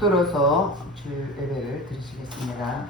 붙들어서 주 예배를 드리시겠습니다.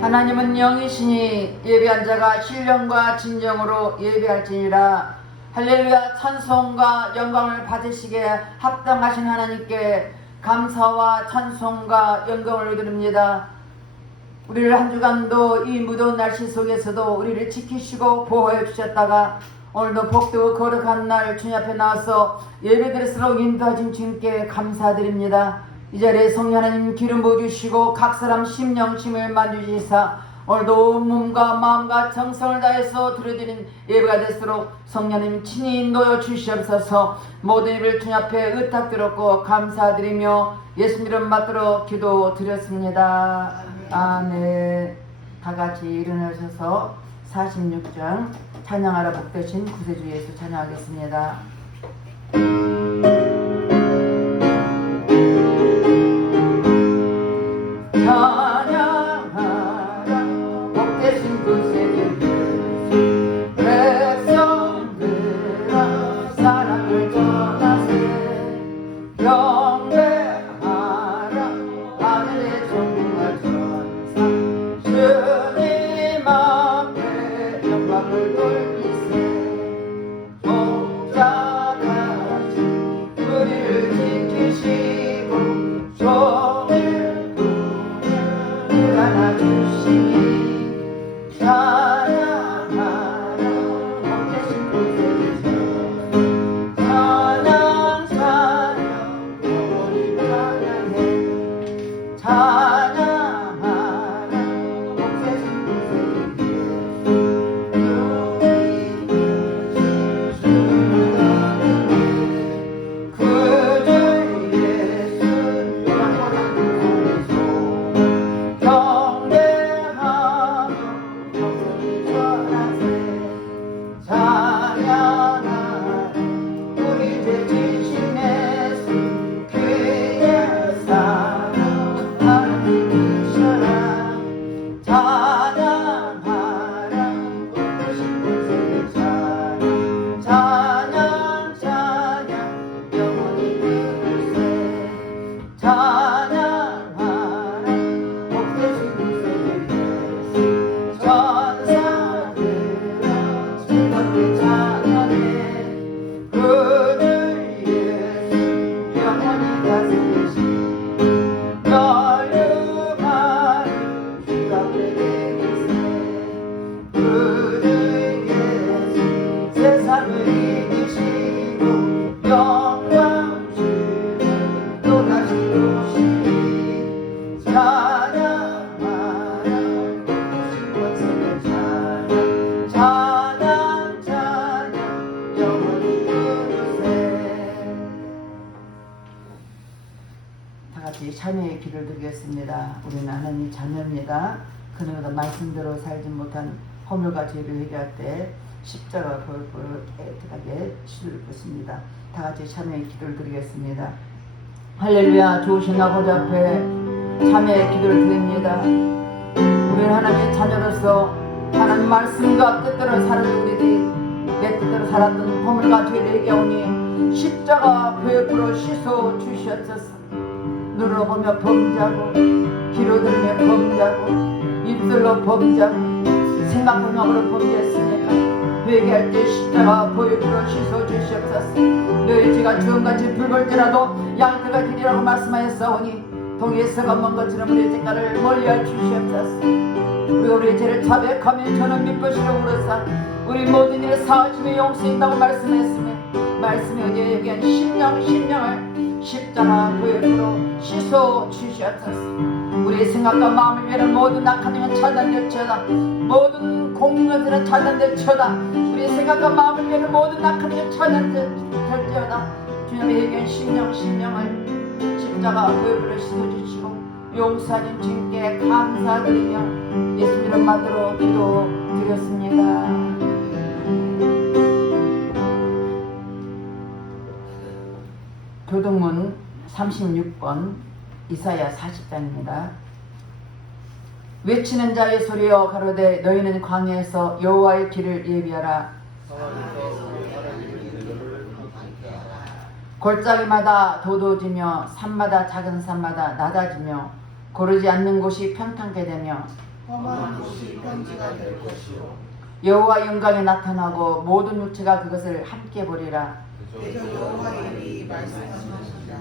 하나님은 영이시니 예배한 자가 신령과 진정으로 예배할지니라. 할렐루야. 찬송과 영광을 받으시기에 합당하신 하나님께 감사와 찬송과 영광을 드립니다. 우리를 한 주간도 이 무더운 날씨 속에서도 우리를 지키시고 보호해 주셨다가 오늘도 복되고 거룩한 날 주님 앞에 나와서 예배드릴수록 인도하신 주님께 감사드립니다. 이 자리에 성령 하나님 기름 부어주시고 각 사람 심령 심을 만드시사 오늘도 몸과 마음과 정성을 다해서 드려드린 예배가 될수록 성령 하나님 친히 인도해 주시옵소서. 모든 일을 주님 앞에 의탁드렸고 감사드리며 예수님 이름 받들어 기도드렸습니다. 아멘. 다같이 일어나셔서 46장 찬양하라 복되신 구세주 예수 찬양하겠습니다. 찬양하라 복되신 구세주 예수 백성들아 사랑을 전하세. 경배하라 하늘의 종과 천사 주님 앞에 영광을 돌리세. 목자같이 우리를 지키시고 종일 구원을 안아주시니 찬양하라 복되신 구세주 찬양 찬양 영원히 찬양해. 찬양하라 복되신 구세주 참여의 기를 드리겠습니다. 우리는 하나님 자녀입니다. 그러므로 말씀대로 살지 못한 허물과 죄를 회개할 때 십자가 벌벌 깨끗하게 씻을 것입니다. 다같이 참여의 기도를 드리겠습니다. 할렐루야. 좋으신 아버지 앞에 참여의 기도를 드립니다. 우리는 하나님의 자녀로서 하나님 말씀과 뜻대로 사는 우리들이 내 뜻대로 살았던 허물과 죄를 회개하오니 십자가 베풀어 씻어 주셨소서. 눈으로 보며 범죄하고 귀로 들으며 범죄하고 입술로 범죄하고 생각과 마음으로 범죄했으니까 회개할 때 십자가 보혈로 씻어 주시옵소서. 너희 죄가 주음같이 붉을지라도 양털과 길이라고 말씀하였사오니 동에서가 먼 것처럼 우리의 죄가를 멀리하여 주시옵소서. 우리의 죄를 자백하면 저는 미쁘시로 울었사. 우리 모든 일에 사하심에 용서히 있다고 말씀했으며 말씀이 어디에 얘기한 심령을 십자가 보혈로 씻어 주시옵소서. 우리의 생각과 마음을 위하는 모든 악한 영은 차단될지어다. 모든 공격들은 차단될지어다. 우리의 생각과 마음을 위하는 모든 악한 영은 차단될지어다. 주님의 얘기한 우리의 심령을 십자가 보혈로 씻어주시고 용서하신 주님께 감사드리며 예수 이름 받들어 기도드렸습니다. 교동문 36번 이사야 40장입니다. 외치는 자의 소리여 가로되 너희는 광야에서 여호와의 길을 예비하라. 골짜기마다 도도지며 산마다 작은 산마다 낮아지며 고르지 않는 곳이 평탄게 되며 험한 곳이 평지가 될 것이요 여호와 영광이 나타나고 모든 육체가 그것을 함께 보리라. 대저 여호와의 일이 말씀하시니라.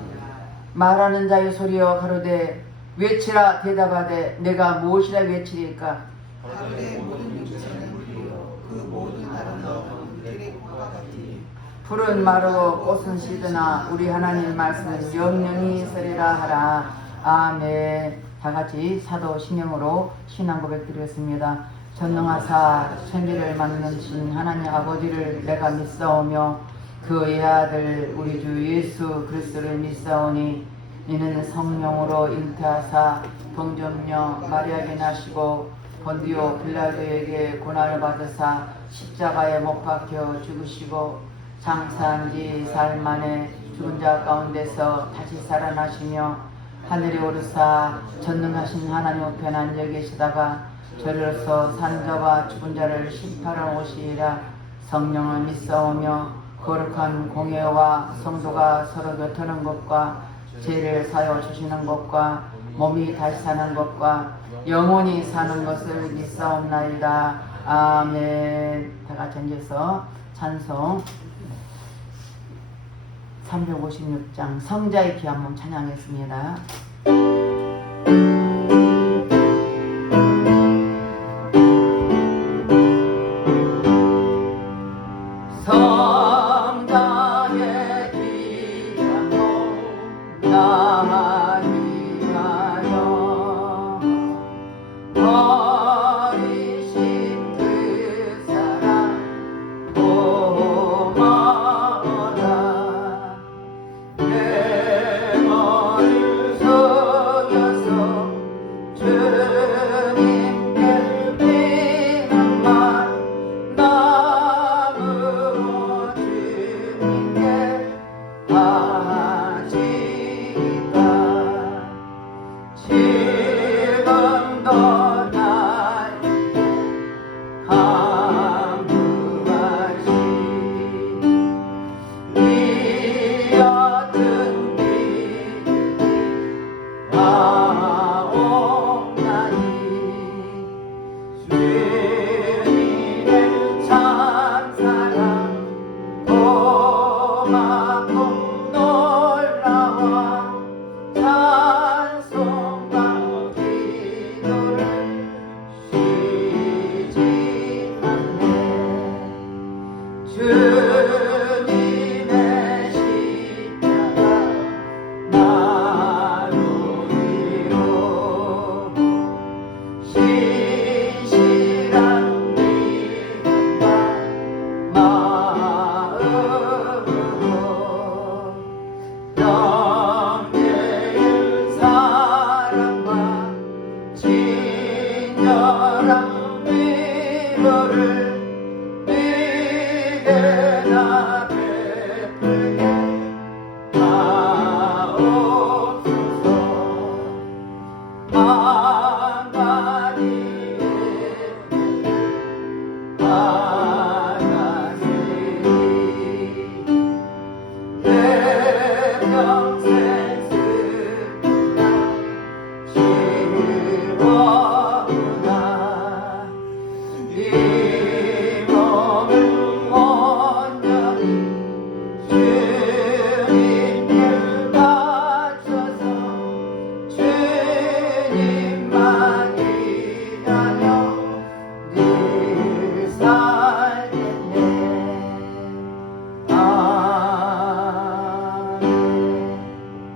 말하는 자의 소리여 가로되 외치라. 대답하되 내가 무엇이라 외치리까. 가로되 모든 육체는 물이요 그 모든 아름다움은 들의 꽃과 같으니 풀은 마르고 꽃은 시드나 우리 하나님 말씀은 영영이 서리라 하라. 아멘. 다같이 사도 신령으로 신앙 고백 드렸습니다. 전능하사 천지를 만드신 하나님 아버지를 내가 믿사오며 그의 아들 우리 주 예수 그리스도를 믿사오니 이는 성령으로 잉태하사 동정녀 마리아에게 나시고 본디오 빌라도에게 고난을 받으사 십자가에 못 박혀 죽으시고 장사한 지 사흘 만에 죽은 자 가운데서 다시 살아나시며 하늘에 오르사 전능하신 하나님 우편에 앉아 계시다가 저리로서 사는 자와 죽은 자를 심판하러 오시리라. 성령을 믿사오며 거룩한 공예와 성도가 서로 교통하는 것과 죄를 사여 주시는 것과 몸이 다시 사는 것과 영원히 사는 것을 믿사옵나이다. 아멘. 다 같이 앉아서 찬송 356장 성자의 피 한번 찬양했습니다. 성자의 피 한번 나 위하여 버리신 그 사랑 고마워라. 내 머리를 숙여서 주님께 비는 말 나무로 주님께 바치리까. 지금도 나에게 함부하시 이 어떤 길이 와옵나니 주님의 참사랑 고맙고 놀라워 찬송과 기도를 쉬지 않네. 주님의 십자가 나로 이루고 신실한 믿음과 마음으로 영계의 사랑과 친절한 위로를 네게 나 베풀게 하옵소서. 한 가지의 받아쓰리 내 평생 슬프나 즐거우나 이 몸을 온전히 주님께 바쳐서 주님만 인하여 늘 살겠네. 아멘.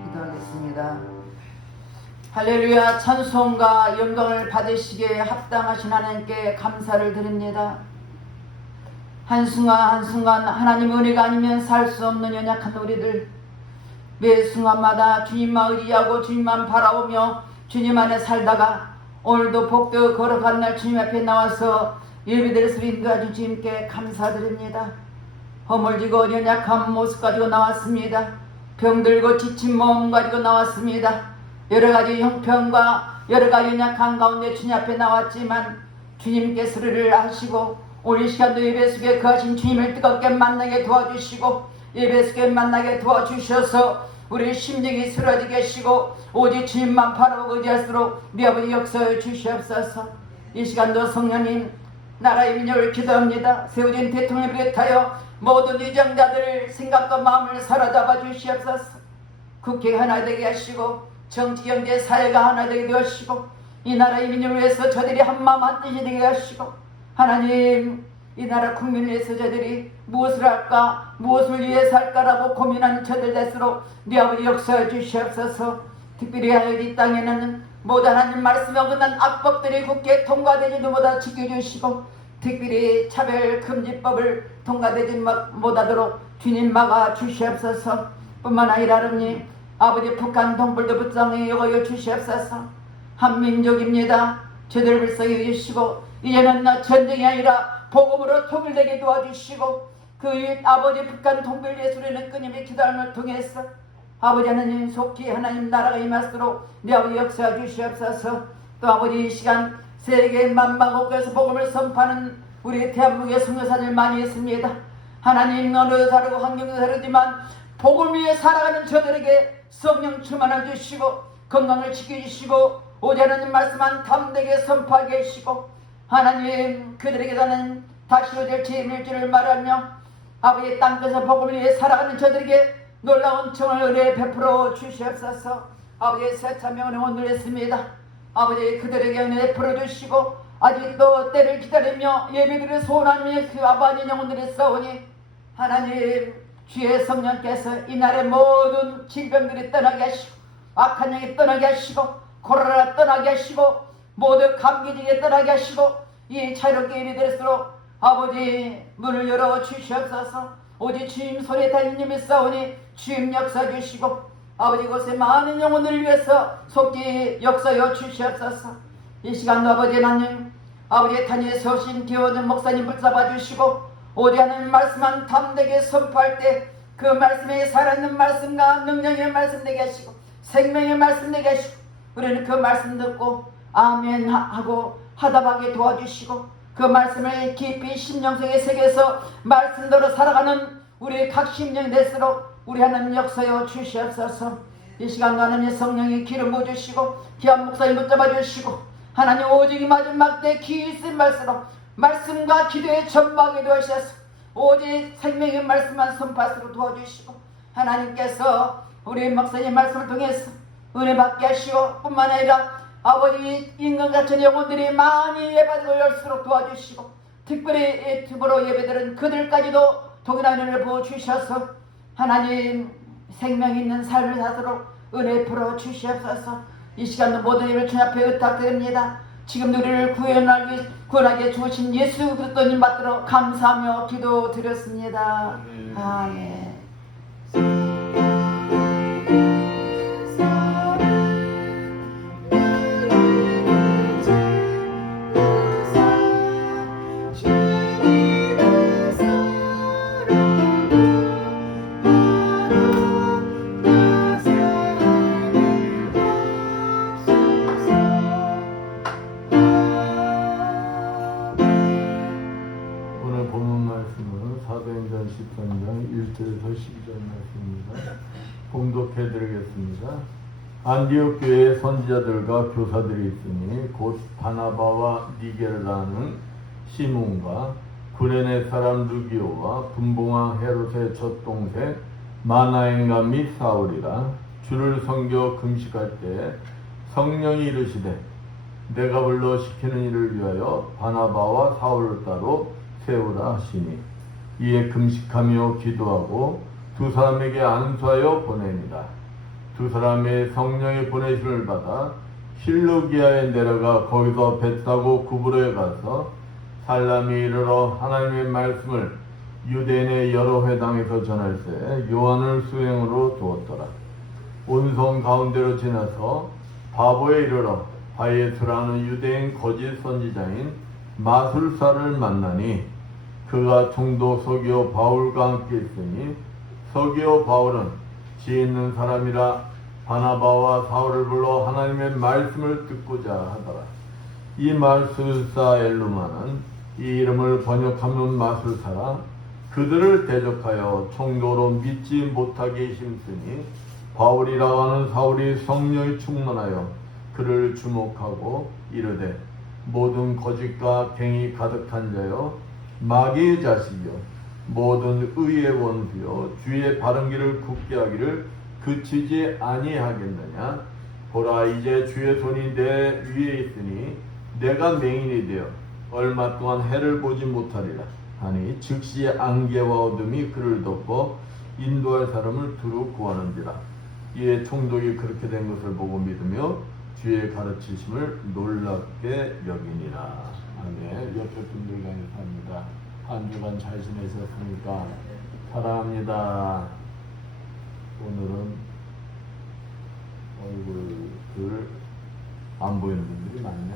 기도하겠습니다. 할렐루야. 찬송과 영광을 받으시기에 합당하신 하나님께 감사를 드립니다. 한순간 한순간 하나님의 은혜가 아니면 살 수 없는 연약한 우리들, 매 순간마다 주님만 의지하고 주님만 바라보며 주님 안에 살다가 오늘도 복도 걸어간 날 주님 앞에 나와서 예배드릴 수 있는 도와준 주님께 감사드립니다. 허물지고 연약한 모습 가지고 나왔습니다. 병들고 지친 몸 가지고 나왔습니다. 여러가지 형편과 여러가지 연약한 가운데 주님 앞에 나왔지만 주님께서 우리를 아시고 오늘 이 시간도 예배 속에 거하신 주님을 뜨겁게 만나게 도와주시고 예배 속에 만나게 도와주셔서 우리 심령이 쓰러지게 하시고 오직 주님만 바라보고 의지할수록 우리 아버지 역사해 주시옵소서. 이 시간도 성령님 나라의 민족을 기도합니다. 세워진 대통령을 비롯하여 모든 위정자들 생각과 마음을 사로잡아 주시옵소서. 국회가 하나 되게 하시고 정치 경제 사회가 하나 되게 하시고 이 나라의 민족을 위해서 저들이 한마음 한뜻이 되게 하시고 하나님 이 나라 국민을 위해서 저들이 무엇을 할까 무엇을 위해서 할까라고 고민하는 저들 될수록 네 아버지 역사해 주시옵소서. 특별히 이 땅에는 모든 하나님 말씀에 어긋난 악법들이 국회에 통과되지도 못하 지켜주시고 특별히 차별금지법을 통과되지 못하도록 주님 막아 주시옵소서. 뿐만 아니라 하나님 아버지 북한 동불도 불쌍히 여겨 주시옵소서. 한민족입니다. 저들을 불쌍히 여기시고 이제는 전쟁이 아니라 복음으로 통일되게 도와주시고 그 아버지 북한 통일을 위해서 우리는 끊임없이 기도함을 통해서 아버지 하나님 속히 하나님 나라가 임할수록 네 아버지 역사해 주시옵소서. 또 아버지 이 시간 세계 만방국에서 복음을 선포하는 우리 대한민국의 선교사들 많이 있습니다. 하나님 언어도 다르고 환경도 다르지만 복음 위에 살아가는 저들에게 성령 충만해 주시고 건강을 지켜주시고 오직 하나님 말씀만 담대하게 선포하게 하시고 하나님 그들에게는 다시 오될 죄인일 줄을 말하며 아버지 땅끝에서 복음을 위해 살아가는 저들에게 놀라운 청을 은혜 베풀어 주시옵소서. 아버지의 새참의 은혜 오늘 했습니다. 아버지 그들에게 은혜 베풀어 주시고 아직도 때를 기다리며 예배드릴 소원하며 그 아버지 영혼들이 싸우니 하나님 주의 성령께서 이날의 모든 질병들이 떠나게 하시고 악한 영이 떠나게 하시고 코로나 떠나게 하시고 모두 감기증에 떠나게 하시고 이 자유롭게 예배드릴수록 아버지 문을 열어 주시옵소서. 오직 주님 손에 달린 님이 싸우니 주님 역사 주시고 아버지 곳에 많은 영혼들을 위해서 속히 역사여 주시옵소서. 이 시간도 아버지 하나님 아버지의 탄위에 서신 기원은 목사님 붙잡아 주시고 오직 하나님 말씀만 담대게 선포할 때 그 말씀에 살아있는 말씀과 능력의 말씀 되게 하시고 생명의 말씀 되게 하시고 우리는 그 말씀 듣고 아멘 하고 하답하게 도와주시고 그 말씀을 깊이 심령속에 새겨서 말씀대로 살아가는 우리 각 심령이 될수록 우리 하나님 역사여 주시옵소서. 이 시간도 하나님의 성령의 기름 부어주시고 귀한 목사님 붙잡아 주시고 하나님 오직 이 마지막 때 기회 있을 말씀으로 말씀과 기도에 전방에 도와주셔서 오직 생명의 말씀만 선포하도록 도와주시고 하나님께서 우리 목사님 말씀을 통해서 은혜 받게 하시고 뿐만 아니라 아버지 인간같은 영혼들이 많이 예배를 열수록 도와주시고 특별히 유튜브로 예배드린 그들까지도 동일한 은혜를 부어주셔서 하나님 생명 있는 삶을 사도록 은혜 풀어주시옵소서. 이 시간도 모든 일을 주님 앞에 의탁드립니다. 지금 우리를 구원하게 주신 예수 그리스도님 받들어 감사하며 기도드렸습니다. 아멘. 사도행전 13장 1절에서 12절 말씀입니다. 봉독해드리겠습니다. 안디옥 교회에 선지자들과 교사들이 있으니 곧 바나바와 니게르라는 시몬과 구레네 사람 루기오와 분봉왕 헤롯의 젖동생 마나엔가 및 사울이라. 주를 섬겨 금식할 때 성령이 이르시되 내가 불러 시키는 일을 위하여 바나바와 사울을 따로 세우라 하시니 이에 금식하며 기도하고 두 사람에게 안수하여 보냅니다. 두 사람의 성령의 보내심을 받아 실루기아에 내려가 거기서 배 타고 구브로에 가서 살람이 이르러 하나님의 말씀을 유대인의 여러 회당에서 전할세 요한을 수행으로 두었더라. 온성 가운데로 지나서 바보에 이르러 바예수라는 유대인 거짓 선지자인 마술사를 만나니 그가 총독 서기오 바울과 함께 있으니 서기오 바울은 지혜 있는 사람이라 바나바와 사울을 불러 하나님의 말씀을 듣고자 하더라. 이 마술사 엘루마는 이 이름을 번역하면 마술사라 그들을 대적하여 총독으로 믿지 못하게 힘쓰니 바울이라고 하는 사울이 성령이 충만하여 그를 주목하고 이르되 모든 거짓과 갱이 가득한 자여 마귀의 자식이여 모든 의의 원수여 주의 바른 길을 굳게 하기를 그치지 아니하겠느냐. 보라 이제 주의 손이 내 위에 있으니 내가 맹인이 되어 얼마 동안 해를 보지 못하리라 하니 즉시 안개와 어둠이 그를 덮어 인도할 사람을 두루 구하는지라. 이에 총독이 그렇게 된 것을 보고 믿으며 주의 가르치심을 놀랍게 여기니라. 아멘. 옆에 분들과 인사합니다. 한 주간 잘 지내셨습니까? 사랑합니다. 오늘은 얼굴을 안 보이는 분들이 많네.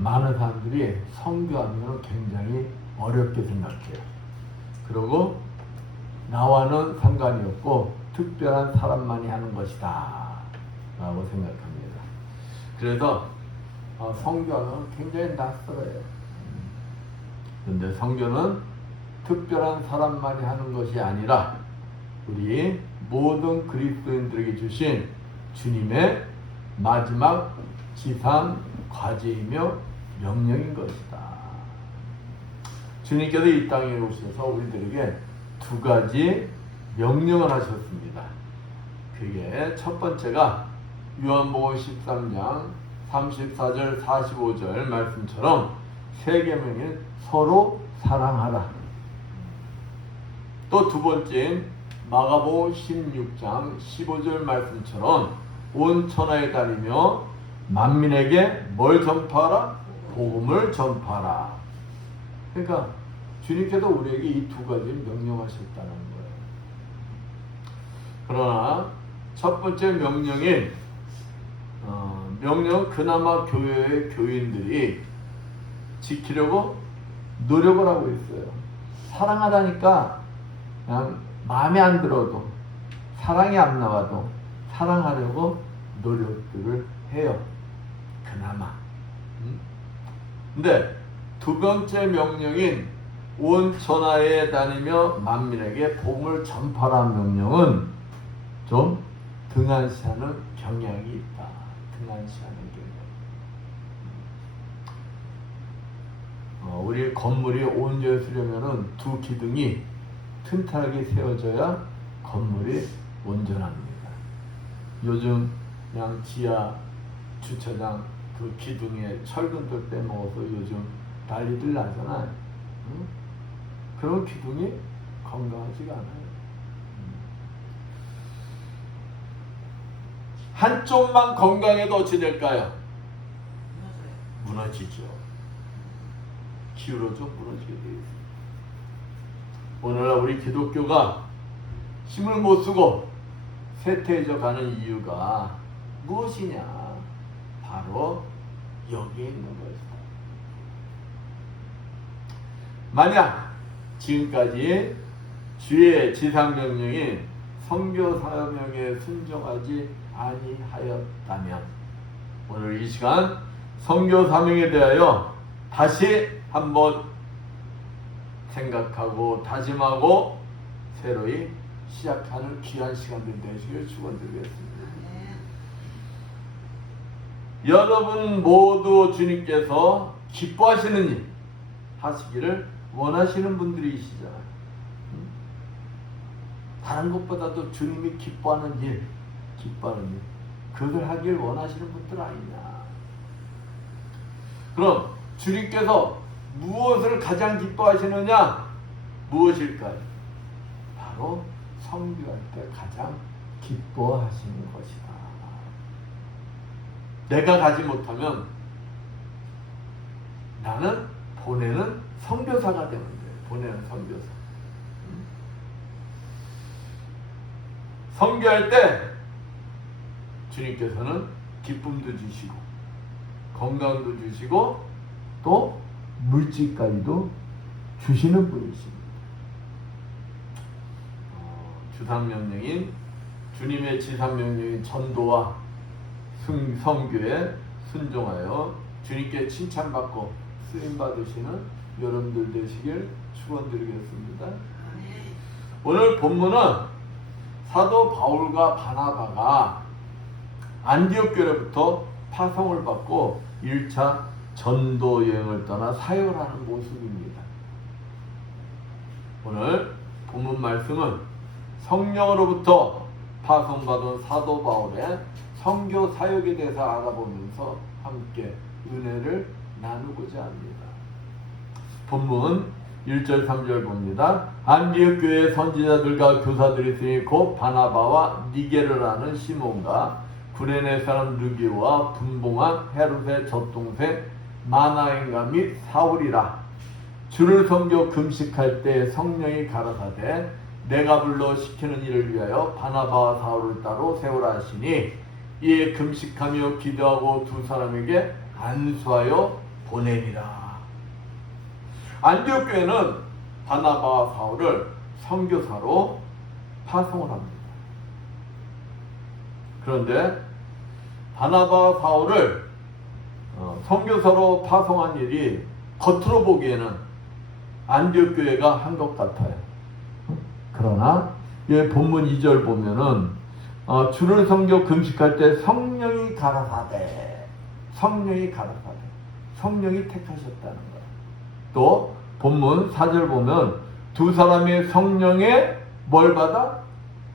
많은 사람들이 성교하면 굉장히 어렵게 생각해요. 그리고 나와는 상관이 없고 특별한 사람만이 하는 것이다 라고 생각합니다. 그래서 성교는 굉장히 낯설어요. 그런데 성교는 특별한 사람만이 하는 것이 아니라 우리 모든 그리스도인들에게 주신 주님의 마지막 지상 과제이며 명령인 것이다. 주님께서 이 땅에 오셔서 우리들에게 두 가지 명령을 하셨습니다. 그게 첫 번째가 요한복음 13장 34절 45절 말씀처럼 세 계명인 서로 사랑하라. 또 두 번째인 마가복음 16장 15절 말씀처럼 온 천하에 다니며 만민에게 뭘 전파하라? 복음을 전파하라. 그러니까 주님께서 우리에게 이 두 가지를 명령하셨다는 거예요. 그러나 첫 번째 명령은 그나마 교회의 교인들이 지키려고 노력을 하고 있어요. 사랑하라니까 그냥 마음에 안 들어도 사랑이 안 나와도 사랑하려고 노력들을 해요. 그나마. 근데 두 번째 명령인 온 천하에 다니며 만민에게 복음을 전파라는 명령은 좀 등한시하는 경향이 있다. 등한시하는 경향. 우리 건물이 온전히 쓰려면은 두 기둥이 튼튼하게 세워져야 건물이 온전합니다. 요즘 그냥 지하 주차장 그 기둥에 철근도 빼먹어서 요즘 난리들 나잖아. 응? 그런 기둥이 건강하지가 않아요. 한쪽만 건강해도 어찌 될까요? 무너지죠. 기울어져 무너지게 되어 있습니다. 오늘날 우리 기독교가 힘을 못 쓰고 쇠퇴해져 가는 이유가 무엇이냐? 바로 여기에 있는 것이다. 만약 지금까지 주의 지상명령인 선교 사명에 순종하지 아니하였다면 오늘 이 시간 선교 사명에 대하여 다시 한번 생각하고 다짐하고 새로이 시작하는 귀한 시간들 되시길 축원드리겠습니다. 여러분 모두 주님께서 기뻐하시는 일 하시기를 원하시는 분들이시잖아요. 다른 것보다도 주님이 기뻐하는 일, 그걸 하길 원하시는 분들 아니냐. 그럼 주님께서 무엇을 가장 기뻐하시느냐? 무엇일까요? 바로 선교할 때 가장 기뻐하시는 것이다. 내가 가지 못하면 나는 보내는 선교사가 되는 거예요. 보내는 선교사. 선교할 때 주님께서는 기쁨도 주시고 건강도 주시고 또 물질까지도 주시는 분이십니다. 주상명령인 주님의 지상명령인 전도와 선교에 순종하여 주님께 칭찬받고 쓰임받으시는 여러분들 되시길 축원드리겠습니다. 오늘 본문은 사도 바울과 바나바가 안디옥 교회로부터 파송을 받고 1차 전도 여행을 떠나 사역을 하는 모습입니다. 오늘 본문 말씀은 성령으로부터 파송받은 사도 바울의 선교 사역에 대해서 알아보면서 함께 은혜를 나누고자 합니다. 본문 1절 3절 봅니다. 안디옥 교회의 선지자들과 교사들이 있으니 곧 바나바와 니게르라는 시몬과 구레네 사람 르기오와 분봉한 헤롯의 젖동생 마나엔가 및 사울이라. 주를 섬겨 금식할 때 성령이 가라사대 내가 불러 시키는 일을 위하여 바나바와 사울을 따로 세우라 하시니 이에 금식하며 기도하고 두 사람에게 안수하여 보내니라. 안디옥 교회는 바나바와 사울을 선교사로 파송을 합니다. 그런데 바나바와 사울을 선교사로 파송한 일이 겉으로 보기에는 안디옥 교회가 한 것 같아요. 그러나 이 본문 2절 보면은 주를 섬겨 금식할 때 성령이 가라사대 성령이 택하셨다는 거예요. 또 본문 4절 보면 두 사람의 성령의 뭘 받아?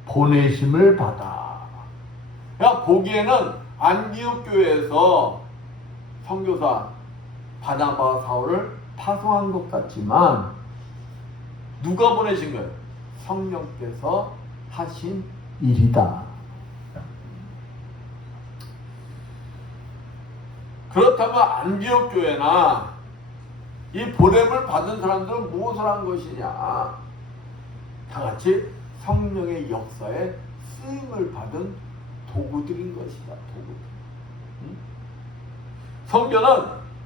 보내심을 받아. 그러니까 보기에는 안디옥 교회에서 선교사 바나바와 사울을 파송한 것 같지만 누가 보내신 거예요? 성령께서 하신 일이다. 그렇다면 안디옥 교회나 이 보냄을 받은 사람들은 무엇을 한 것이냐? 다 같이 성령의 역사에 쓰임을 받은 도구들인 것이다. 도구들. 선교는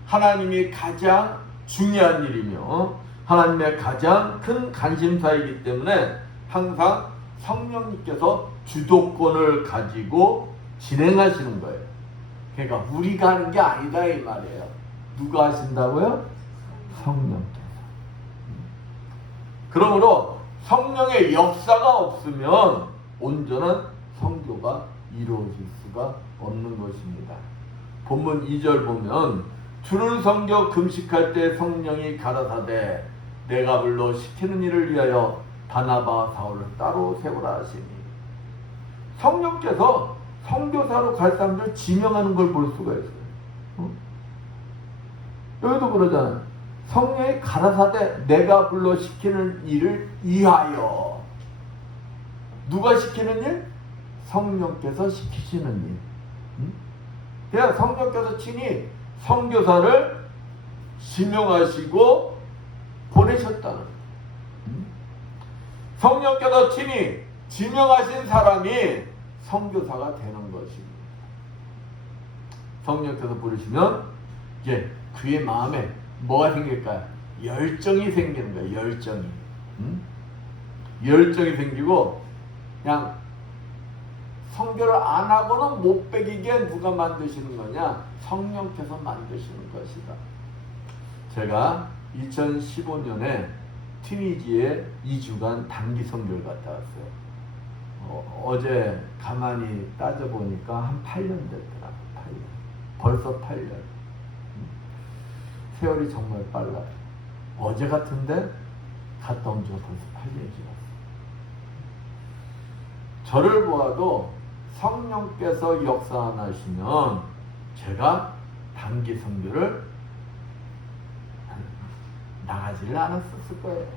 하나님이 가장 중요한 일이며 하나님의 가장 큰 관심사이기 때문에 항상 성령님께서 주도권을 가지고 진행하시는 거예요. 그러니까 우리가 하는 게 아니다 이 말이에요. 누가 하신다고요? 성령께서. 그러므로 성령의 역사가 없으면 온전한 선교가 이루어질 수가 없는 것입니다. 본문 2절 보면 주를 섬겨 금식할 때 성령이 가라사대 내가 불러 시키는 일을 위하여 바나바와 사울을 따로 세우라 하시니 성령께서 선교사로 갈 사람들 지명하는 걸 볼 수가 있어요. 여기도 그러잖아요. 성령이 가라사대 내가 불러 시키는 일을 위하여. 누가 시키는 일? 성령께서 시키시는 일. 그냥 성령께서 친히 선교사를 지명하시고 보내셨다는 거예요. 성령께서 친히 지명하신 사람이 선교사가 되는 것입니다. 성령께서 부르시면 이제 그의 마음에 뭐가 생길까요? 열정이 생기는 거예요. 열정이. 열정이 생기고 그냥 선교를 안 하고는 못 배기게 누가 만드시는 거냐? 성령께서 만드시는 것이다. 제가 2015년에 튀니지에 2주간 단기 선교를 갔다 왔어요. 어제 가만히 따져보니까 한 8년 됐더라고요. 8년. 벌써 8년. 세월이 정말 빨라요. 어제 같은데 갔다 온 지가 벌써 8년이 지났어요. 저를 보아도 성령께서 역사 안 하시면 제가 단기 선교를 나가지를 않았을 거예요.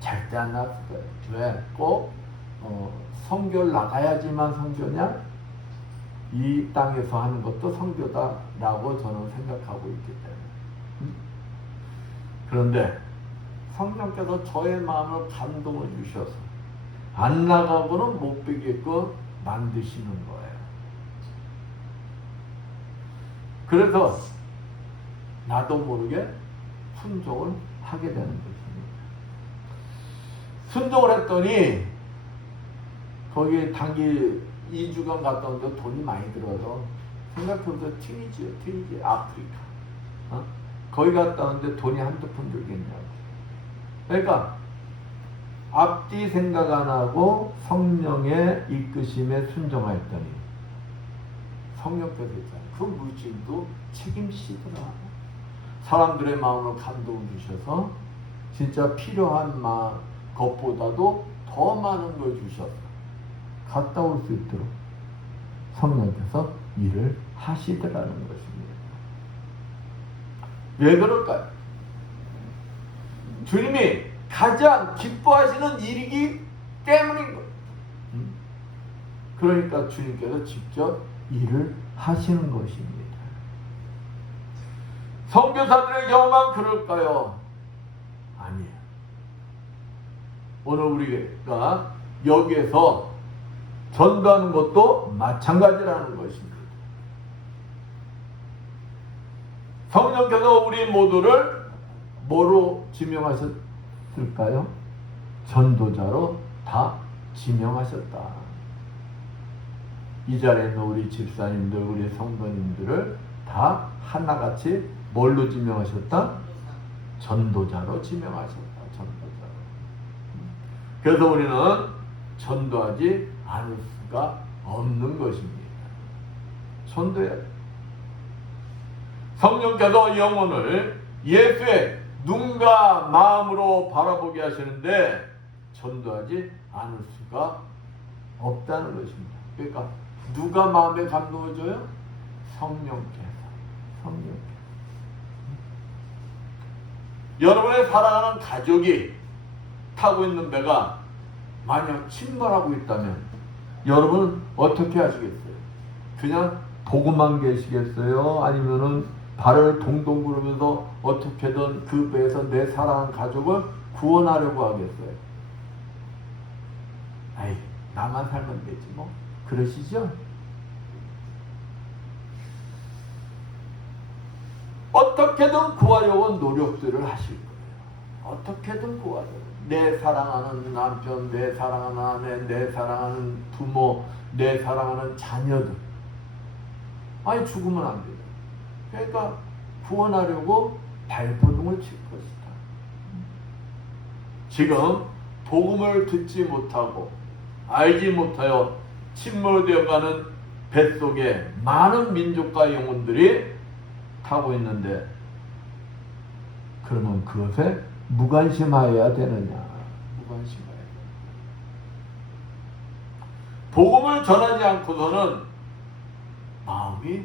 절대 안 나갔을 거예요. 왜? 꼭 선교를 나가야지만 선교냐? 이 땅에서 하는 것도 선교다라고 저는 생각하고 있기 때문에. 그런데 성령께서 저의 마음을 감동을 주셔서 안 나가고는 못 베게끔 만드시는 거예요. 그래서 나도 모르게 순종을 하게 되는 것입니다. 순종을 했더니 거기 단기 2주간 갔다 오는데 돈이 많이 들어서 생각해보세요. 튀니지 아프리카. 거기 갔다 오는데 돈이 한두 푼 들겠냐고. 그러니까 앞뒤 생각 안 하고 성령의 이끄심에 순종하였더니 성령께서 있잖아요. 그 물질도 책임지더라. 사람들의 마음을 감동 주셔서 진짜 필요한 것보다도 더 많은 걸 주셔서 갔다 올 수 있도록 성령께서 일을 하시더라는 것입니다. 왜 그럴까요? 주님이 가장 기뻐하시는 일이기 때문인 거예요. 그러니까 주님께서 직접 일을 하시는 것입니다. 선교사들의 경우만 그럴까요? 아니에요. 오늘 우리가 여기에서 전도하는 것도 마찬가지라는 것입니다. 성령께서 우리 모두를 뭐로 지명하셨을까요? 전도자로 다 지명하셨다. 이 자리에 있는 우리 집사님들, 우리 성도님들을 다 하나같이 뭘로 지명하셨다? 전도자로 지명하셨다. 전도자로. 그래서 우리는 전도하지 않을 수가 없는 것입니다. 전도해야 돼. 성령께서 영혼을 예수의 눈과 마음으로 바라보게 하시는데 전도하지 않을 수가 없다는 것입니다. 그러니까 누가 마음에 감동을 줘요? 성령께서. 여러분의 사랑하는 가족이 타고 있는 배가 만약 침몰하고 있다면 여러분은 어떻게 하시겠어요? 그냥 보고만 계시겠어요? 아니면은 발을 동동 구르면서 어떻게든 그 배에서 내 사랑하는 가족을 구원하려고 하겠어요? 아이, 나만 살면 되지 뭐. 그러시죠? 어떻게든 구하려고 노력들을 하실 거예요. 어떻게든 구하려고. 내 사랑하는 남편, 내 사랑하는 아내, 내 사랑하는 부모, 내 사랑하는 자녀들. 아니, 죽으면 안 돼요. 그러니까 구원하려고 발버둥을 칠 것이다. 지금 복음을 듣지 못하고 알지 못하여 침몰되어가는 뱃속에 많은 민족과 영혼들이 타고 있는데 그러면 그것에 무관심하여야 되느냐? 무관심하여야 되느냐? 복음을 전하지 않고서는 마음이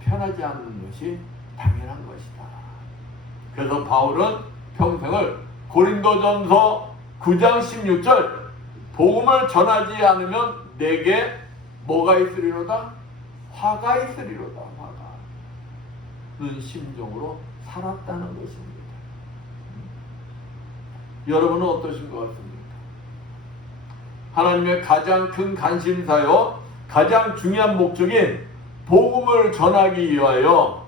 편하지 않는 것이 당연한 것이다. 그래서 바울은 평생을 고린도전서 9장 16절 복음을 전하지 않으면 내게 뭐가 있으리로다? 화가 있으리로다. 화가. 는 심정으로 살았다는 것입니다. 여러분은 어떠신 것 같습니까? 하나님의 가장 큰 관심사요 가장 중요한 목적인 복음을 전하기 위하여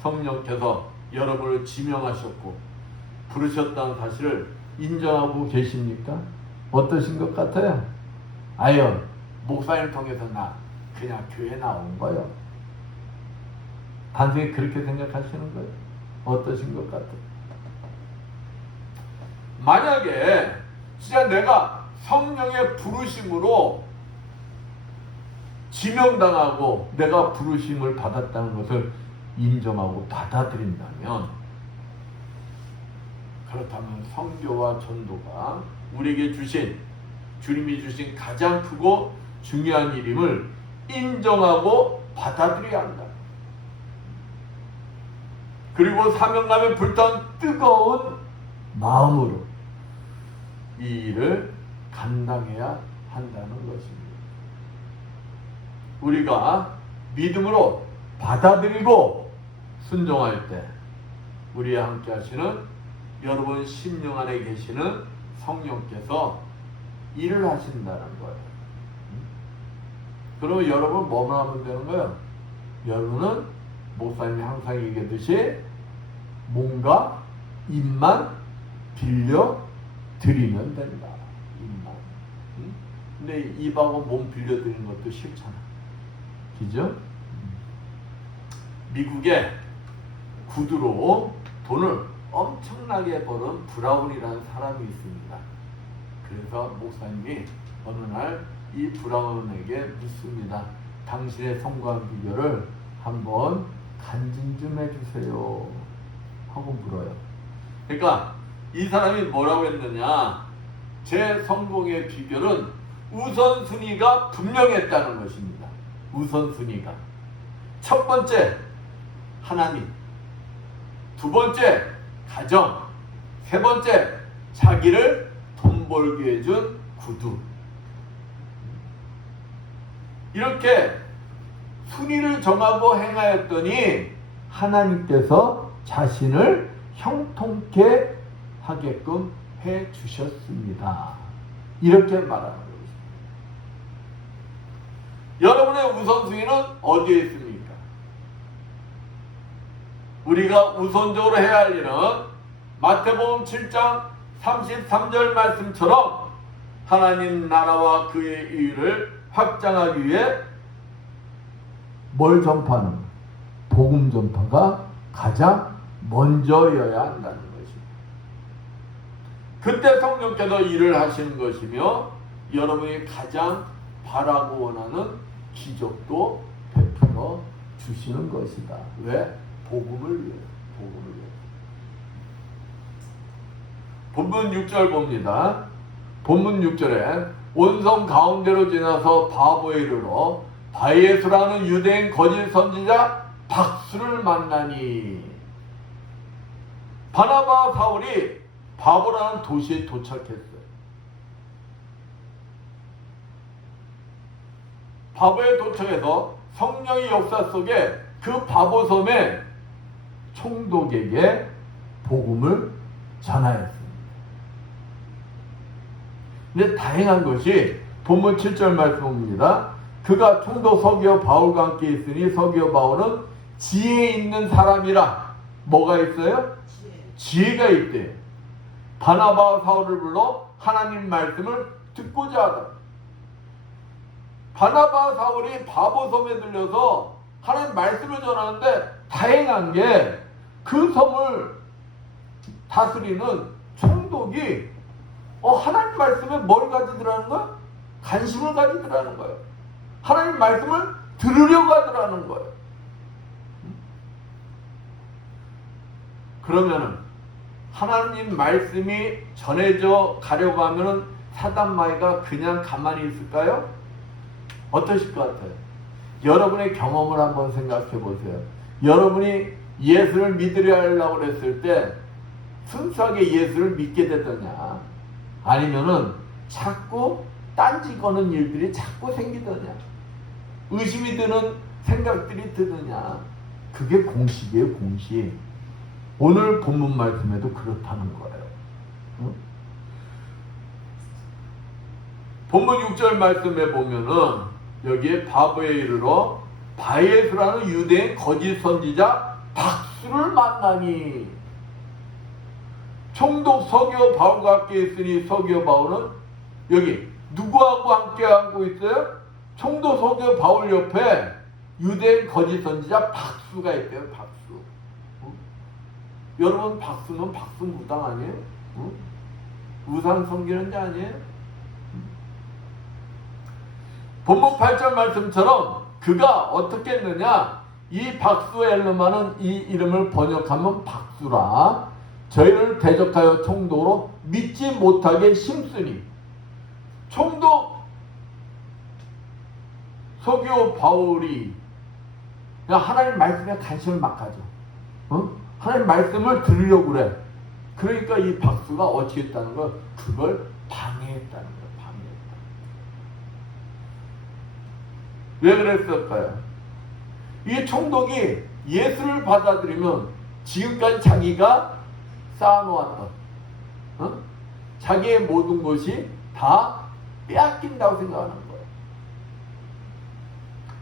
성령께서 여러분을 지명하셨고 부르셨다는 사실을 인정하고 계십니까? 어떠신 것 같아요? 아유, 목사님 통해서 나 그냥 교회 나온 거요. 단순히 그렇게 생각하시는 거예요? 어떠신 것 같아요? 만약에 진짜 내가 성령의 부르심으로 지명당하고 내가 부르심을 받았다는 것을 인정하고 받아들인다면 그렇다면 선교와 전도가 우리에게 주신 주님이 주신 가장 크고 중요한 일임을 인정하고 받아들여야 한다. 그리고 사명감에 불탄 뜨거운 마음으로 이 일을 감당해야 한다는 것입니다. 우리가 믿음으로 받아들이고 순종할 때 우리와 함께 하시는 여러분 심령 안에 계시는 성령께서 일을 하신다는 거예요. 그러면 여러분 뭐만 하면 되는 거예요? 여러분은 목사님이 항상 얘기하듯이 몸과 입만 빌려 드리면 된다. 입만. 근데 입하고 몸 빌려 드리는 것도 싫잖아. 그죠? 미국에 구두로 돈을 엄청나게 버는 브라운이라는 사람이 있습니다. 그래서 목사님이 어느 날 이 브라운에게 묻습니다. 당신의 성공한 비결을 한번 간증 좀 해주세요 하고 물어요. 그러니까 이 사람이 뭐라고 했느냐, 제 성공의 비결은 우선순위가 분명했다는 것입니다. 우선순위가 첫 번째 하나님, 두 번째 가정, 세 번째 자기를 돈 벌게 해준 구두. 이렇게 순위를 정하고 행하였더니 하나님께서 자신을 형통케 하게끔 해 주셨습니다. 이렇게 말하는 것입니다. 여러분의 우선순위는 어디에 있습니까? 우리가 우선적으로 해야 할 일은 마태복음 7장 33절 말씀처럼 하나님 나라와 그의 의를 확장하기 위해 뭘 전파하는 거예요? 복음 전파가 가장 먼저여야 한다는 것입니다. 그때 성령께서 일을 하시는 것이며 여러분이 가장 바라고 원하는 기적도 베풀어 주시는 것이다. 왜? 복음을 위해. 복음을 위해. 본문 6절 봅니다. 본문 6절에 온성 가운데로 지나서 바보에 이르러 바예수라는 유대인 거짓 선지자 박수를 만나니, 바나바와 사울이 바보라는 도시에 도착했어요. 바보에 도착해서 성령의 역사 속에 그 바보 섬에 총독에게 복음을 전하였습니다. 근데 다행한 것이 본문 7절 말씀입니다. 그가 총독 서기오 바울과 함께 있으니 서기오 바울은 지혜 있는 사람이라. 뭐가 있어요? 지혜가 있대요. 바나바와 사울을 불러 하나님 말씀을 듣고자 하다. 바나바와 사울이 바보섬에 들려서 하나님 말씀을 전하는데 다행한 게 그 섬을 다스리는 총독이 하나님 말씀에 뭘 가지더라는 거야? 관심을 가지더라는 거예요. 하나님 말씀을 들으려고 하더라는 거예요. 그러면은 하나님 말씀이 전해져 가려고 하면은 사단마귀가 그냥 가만히 있을까요? 어떠실 것 같아요? 여러분의 경험을 한번 생각해 보세요. 여러분이 예수를 믿으려 하려고 했을 때 순수하게 예수를 믿게 되더냐, 아니면은 자꾸 딴지 거는 일들이 자꾸 생기더냐, 의심이 드는 생각들이 드느냐, 그게 공식이에요, 공식. 오늘 본문 말씀에도 그렇다는 거예요. 응? 본문 6절 말씀에 보면은 여기에 바보에 이르러 바예수라는 유대인 거짓 선지자 박수를 만나니, 총독 서기오 바울과 함께 있으니, 서기오 바울은 여기 누구하고 함께 하고 있어요? 총독 서기오 바울 옆에 유대인 거짓 선지자 박수가 있대요. 박수. 여러분, 박수는 박수 무당 아니에요? 우상 섬기는 자 아니에요? 본문 8절 말씀처럼 그가 어떻게 했느냐, 이 박수 엘르마는 이 이름을 번역하면 박수라, 저희를 대적하여 총독으로 믿지 못하게 심쓰니. 총독 서기오 바울이 그냥 하나님 말씀에 관심을 막 가져. 하나님 말씀을 들으려고 그래. 그러니까 이 박수가 어찌 했다는 거, 그걸 방해했다는 거야. 방해했다. 왜 그랬을까요? 이 총독이 예수를 받아들이면 지금까지 자기가 쌓아놓았던 자기의 모든 것이 다 빼앗긴다고 생각하는 거예요.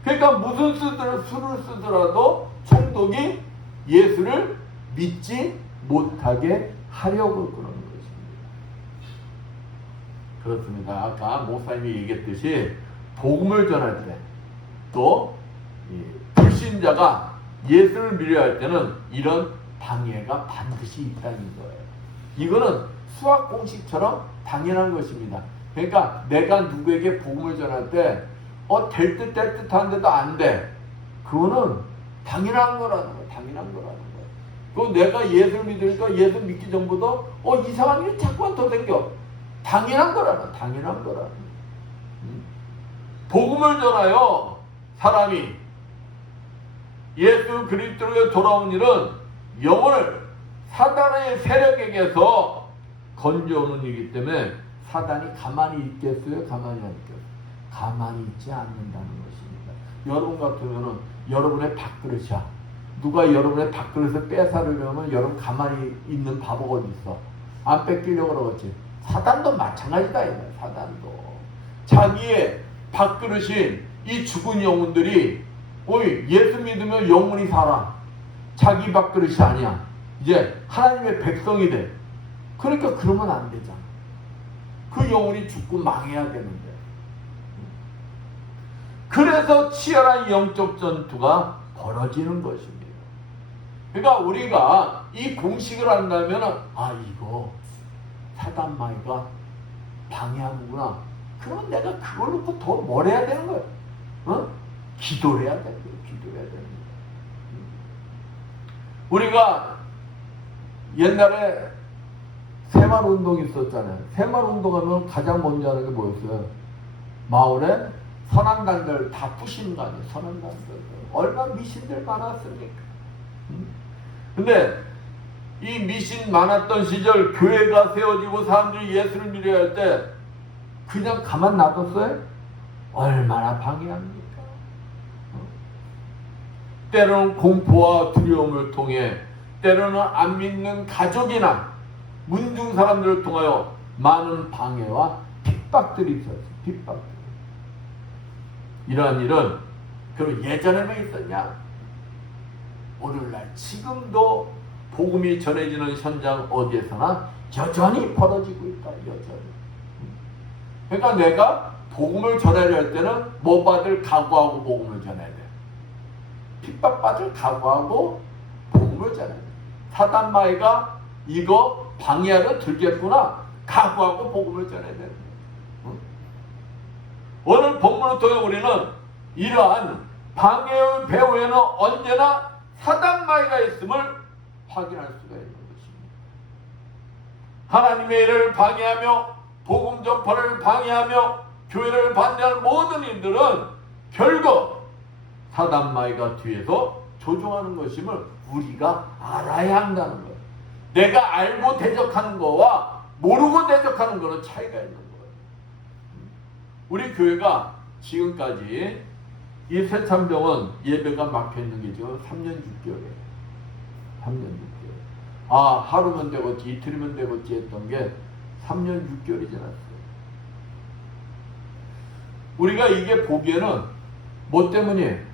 그러니까 무슨 수를 쓰더라도 총독이 예수를 믿지 못하게 하려고 그러는 것입니다. 그렇습니다. 아까 목사님이 얘기했듯이 복음을 전할 때 또 불신자가 예수를 믿어야 할 때는 이런 방해가 반드시 있다는 거예요. 이거는 수학 공식처럼 당연한 것입니다. 그러니까 내가 누구에게 복음을 전할 때 될 듯 될 듯한데도 안 돼. 그거는 당연한 거라는 거예요. 당연한 거라는 거예요. 그리고 내가 예수를 믿으니까 예수 믿기 전보다 이상한 일이 자꾸만 더 생겨. 당연한 당연한 거라는. 복음을 전하여 사람이 예수 그리스도로 돌아온 일은 영혼을 사단의 세력에게서 건져오는 일이기 때문에 사단이 가만히 있겠어요? 가만히 안 있겠어요? 가만히 있지 않는다는 것입니다. 여러분 같으면은 여러분의 밥그릇이야. 누가 여러분의 밥그릇을 뺏어가려면 여러분 가만히 있는 바보가 어디 있어? 안 뺏기려고 그러겠지. 사단도 마찬가지다. 사단도 자기의 밥그릇인 이 죽은 영혼들이 예수 믿으면 영혼이 살아. 자기 밥그릇이 아니야. 이제 하나님의 백성이 돼. 그러니까 그러면 안 되잖아. 그 영혼이 죽고 망해야 되는데. 그래서 치열한 영적 전투가 벌어지는 것입니다. 그러니까 우리가 이 공식을 한다면 이거 사단마귀가 방해하는구나. 그러면 내가 그걸 놓고 더 뭘 해야 되는 거예요? 기도를 해야 되는 거예요. 기도해야 되는 거예요. 우리가 옛날에 새마을운동이 있었잖아요. 새마을운동하면 가장 먼저 하는 게 뭐였어요? 마을에 선한단들 다 부시는 거 아니에요? 선한단들. 얼마나 미신들 많았습니까? 근데 이 미신 많았던 시절 교회가 세워지고 사람들이 예수를 믿어야 할 때 그냥 가만 놔뒀어요? 얼마나 방해합니까? 때로는 공포와 두려움을 통해 때로는 안 믿는 가족이나 문중 사람들을 통하여 많은 방해와 핍박들이 있었어요. 핍박들. 이러한 일은 그럼 예전에만 있었냐? 오늘날 지금도 복음이 전해지는 현장 어디에서나 여전히 벌어지고 있다. 여전히. 그러니까 내가 복음을 전하려 할 때는 뭐 받을 각오하고 복음을 전해야 돼. 핍박받을 각오하고 복음을 전해야 돼. 사단마귀가 이거 방해하러 들겠구나. 각오하고 복음을 전해야 돼. 오늘 본문을 통해 우리는 이러한 방해의 배후에는 언제나 사단마귀가 있음을 확인할 수가 있는 것입니다. 하나님의 일을 방해하며 복음 전파를 방해하며 교회를 반대하는 모든 일들은 결국 사단마귀가 뒤에서 조종하는 것임을 우리가 알아야 한다는 거예요. 내가 알고 대적하는 거와 모르고 대적하는 거는 차이가 있는 거예요. 우리 교회가 지금까지 이 새참병원 예배가 막혀있는 게 지금 3년 6개월이에요. 3년 6개월. 하루면 되겠지, 이틀이면 되겠지 했던 게 3년 6개월이 지났어요. 우리가 이게 보기에는 뭐 때문이에요?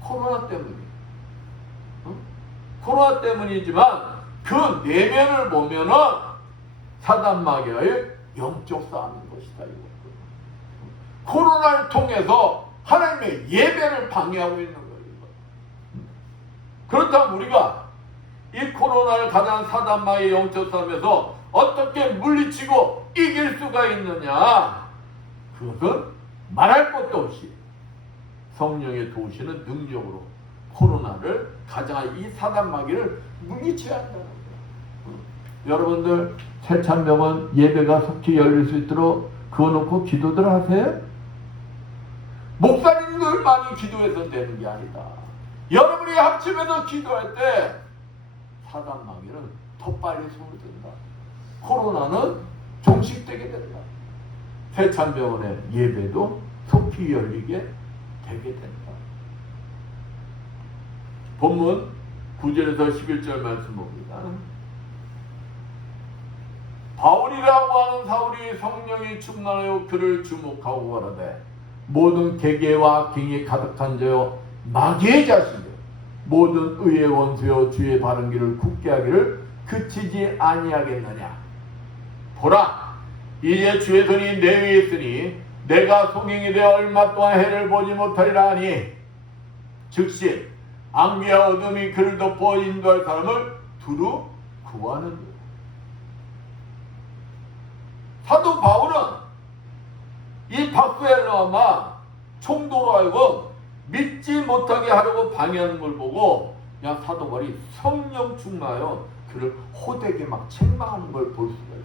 코로나 때문이에요. 코로나 때문이지만 그 내면을 보면은 사단마귀의 영적 싸움인 것이다. 코로나를 통해서 하나님의 예배를 방해하고 있는 거예요. 그렇다면 우리가 이 코로나를 가장 사단마귀의 영적 싸움에서 어떻게 물리치고 이길 수가 있느냐? 그것은 말할 것도 없이 성령의 도우시는 능력으로 코로나를 가장 이 사단마귀를 물리쳐야 한다는 거예요. 여러분들 새참병원 예배가 속히 열릴 수 있도록 그거 놓고 기도들 하세요? 목사님들만이 기도해서 되는 게 아니다. 여러분이 합심해서 기도할 때 사단마귀는 더 빨리 손을 든다. 코로나는 종식되게 된다. 새참병원의 예배도 속히 열리게 되게 된다. 본문 9절에서 11절 말씀 봅니다. 바울이라고 하는 사울이 성령이 충만하여 그를 주목하고 가라되 모든 계계와 악행이 가득한 자여 마귀의 자식이여 모든 의의 원수여 주의 바른 길을 굳게 하기를 그치지 아니하겠느냐. 보라 이제 주의 손이 내 위에 있으니 내가 송행이 되어 얼마 동안 해를 보지 못하리라 하니 즉시 안개와 어둠이 그를 덮어 인도할 사람을 두루 구하는 거예요. 사도 바울은 이 박수엘라마 총독으로 하여금 믿지 못하게 하려고 방해하는 걸 보고 야 사도 바울이 성령 충만하여 그를 호되게 막 책망하는 걸 볼 수가 있어요.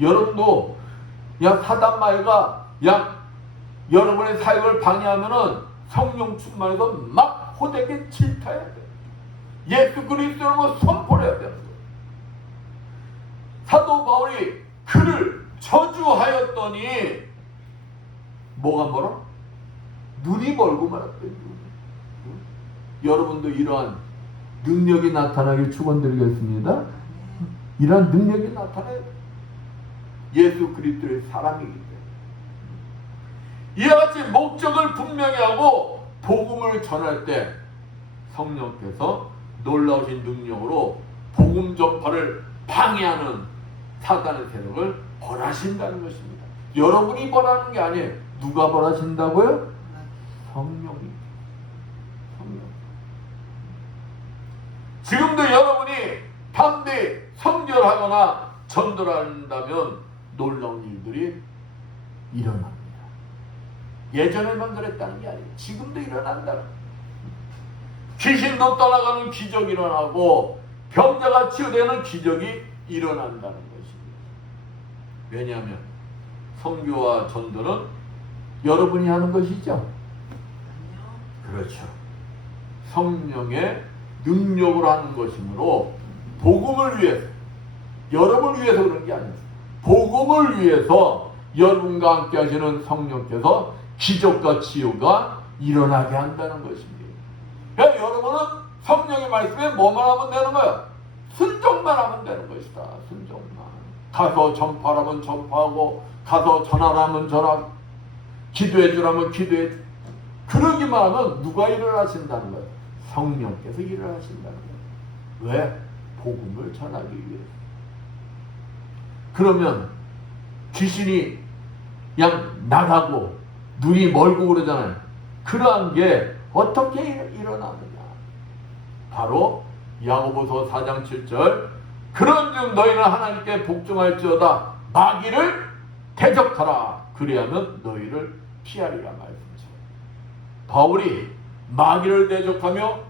여러분도 야 사단마귀가 야 여러분의 사역을 방해하면은 성령 충만해서 막 호되게 질타해야 돼요. 예수 그리스도로 선포를 해야 되는 거예요. 사도 바울이 그를 저주하였더니 뭐가 멀어? 눈이 멀고 말았대요. 여러분도 이러한 능력이 나타나길 축원드리겠습니다. 이러한 능력이 나타나요. 예수 그리스도의 사람이기 때문에. 이와 같이 목적을 분명히 하고 복음을 전할 때 성령께서 놀라우신 능력으로 복음 전파를 방해하는 사단의 세력을 벌하신다는 것입니다. 여러분이 벌하는 게 아니에요. 누가 벌하신다고요? 성령이. 성령. 지금도 여러분이 담대히 선결하거나 전도한다면 놀라운 일들이 일어납니다. 예전에만 그랬다는 게 아니에요. 지금도 일어난다. 귀신도 떠나가는 기적이 일어나고 병자가 치유되는 기적이 일어난다는 것입니다. 왜냐하면 선교와 전도는 여러분이 하는 것이죠. 그렇죠. 성령의 능력으로 하는 것이므로 복음을 위해서 여러분을 위해서 그런 게 아니에요. 복음을 위해서 여러분과 함께 하시는 성령께서 기적과 치유가 일어나게 한다는 것입니다. 그러니까 여러분은 성령의 말씀에 뭐만 하면 되는 거야? 순종만 하면 되는 것이다. 순종만. 가서 전파라면 전파하고 가서 전하라면 전하고 기도해 주라면 기도해 주. 그러기만 하면 누가 일을 하신다는 거예요? 성령께서 일을 하신다는 거예요. 왜? 복음을 전하기 위해서. 그러면 귀신이 그냥 나가고 눈이 멀고 그러잖아요. 그러한 게 어떻게 일어나느냐. 바로 야고보서 4장 7절 그런즉 너희는 하나님께 복종할지어다 마귀를 대적하라 그리하면 너희를 피하리라 말씀이죠. 바울이 마귀를 대적하며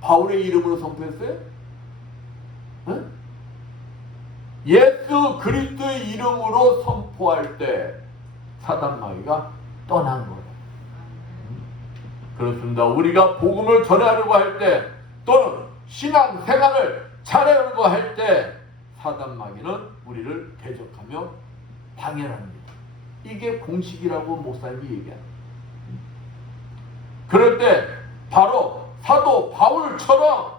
바울의 이름으로 선포했어요? 응? 예수 그리스도의 이름으로 선포할 때 사단 마귀가 떠난 거예요. 그렇습니다. 우리가 복음을 전하려고 할 때 또는 신앙 생활을 잘하려고 할 때 사단 마귀는 우리를 대적하며 방해합니다. 이게 공식이라고 목사님이 얘기합니다. 그럴 때 바로 사도 바울처럼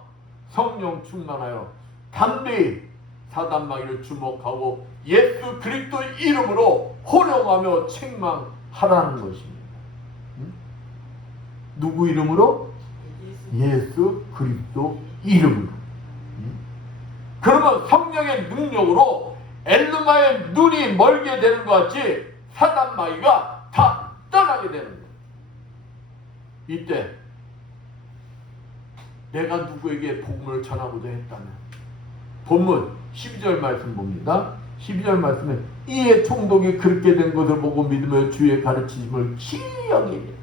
성령 충만하여 담대히 사단 마귀를 주목하고 예수 그리스도의 이름으로 호령하며 책망하라는 것입니다. 누구 이름으로? 예수 그리스도 이름으로. 그러면 성령의 능력으로 엘르마의 눈이 멀게 되는 것 같이 사단 마귀가 다 떠나게 되는 거예요. 이때 내가 누구에게 복음을 전하고자 했다면 본문 12절 말씀 봅니다. 12절 말씀에 이에 총독이 그렇게 된 것을 보고 믿으며 주의 가르치심을 기여기니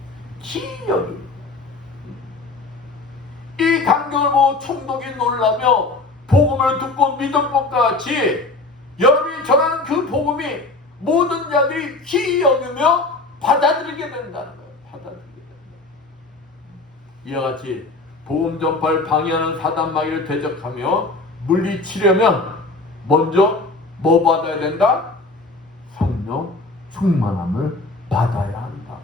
이 광경을 보고 총독이 놀라며 복음을 듣고 믿은 것과 같이 여러분이 전하는 그 복음이 모든 자들이 기이 여기며 받아들이게 된다는 거예요. 받아들이게 된다. 이와 같이 복음 전파를 방해하는 사단 마귀를 대적하며 물리치려면 먼저 뭐 받아야 된다? 성령 충만함을 받아야 한다.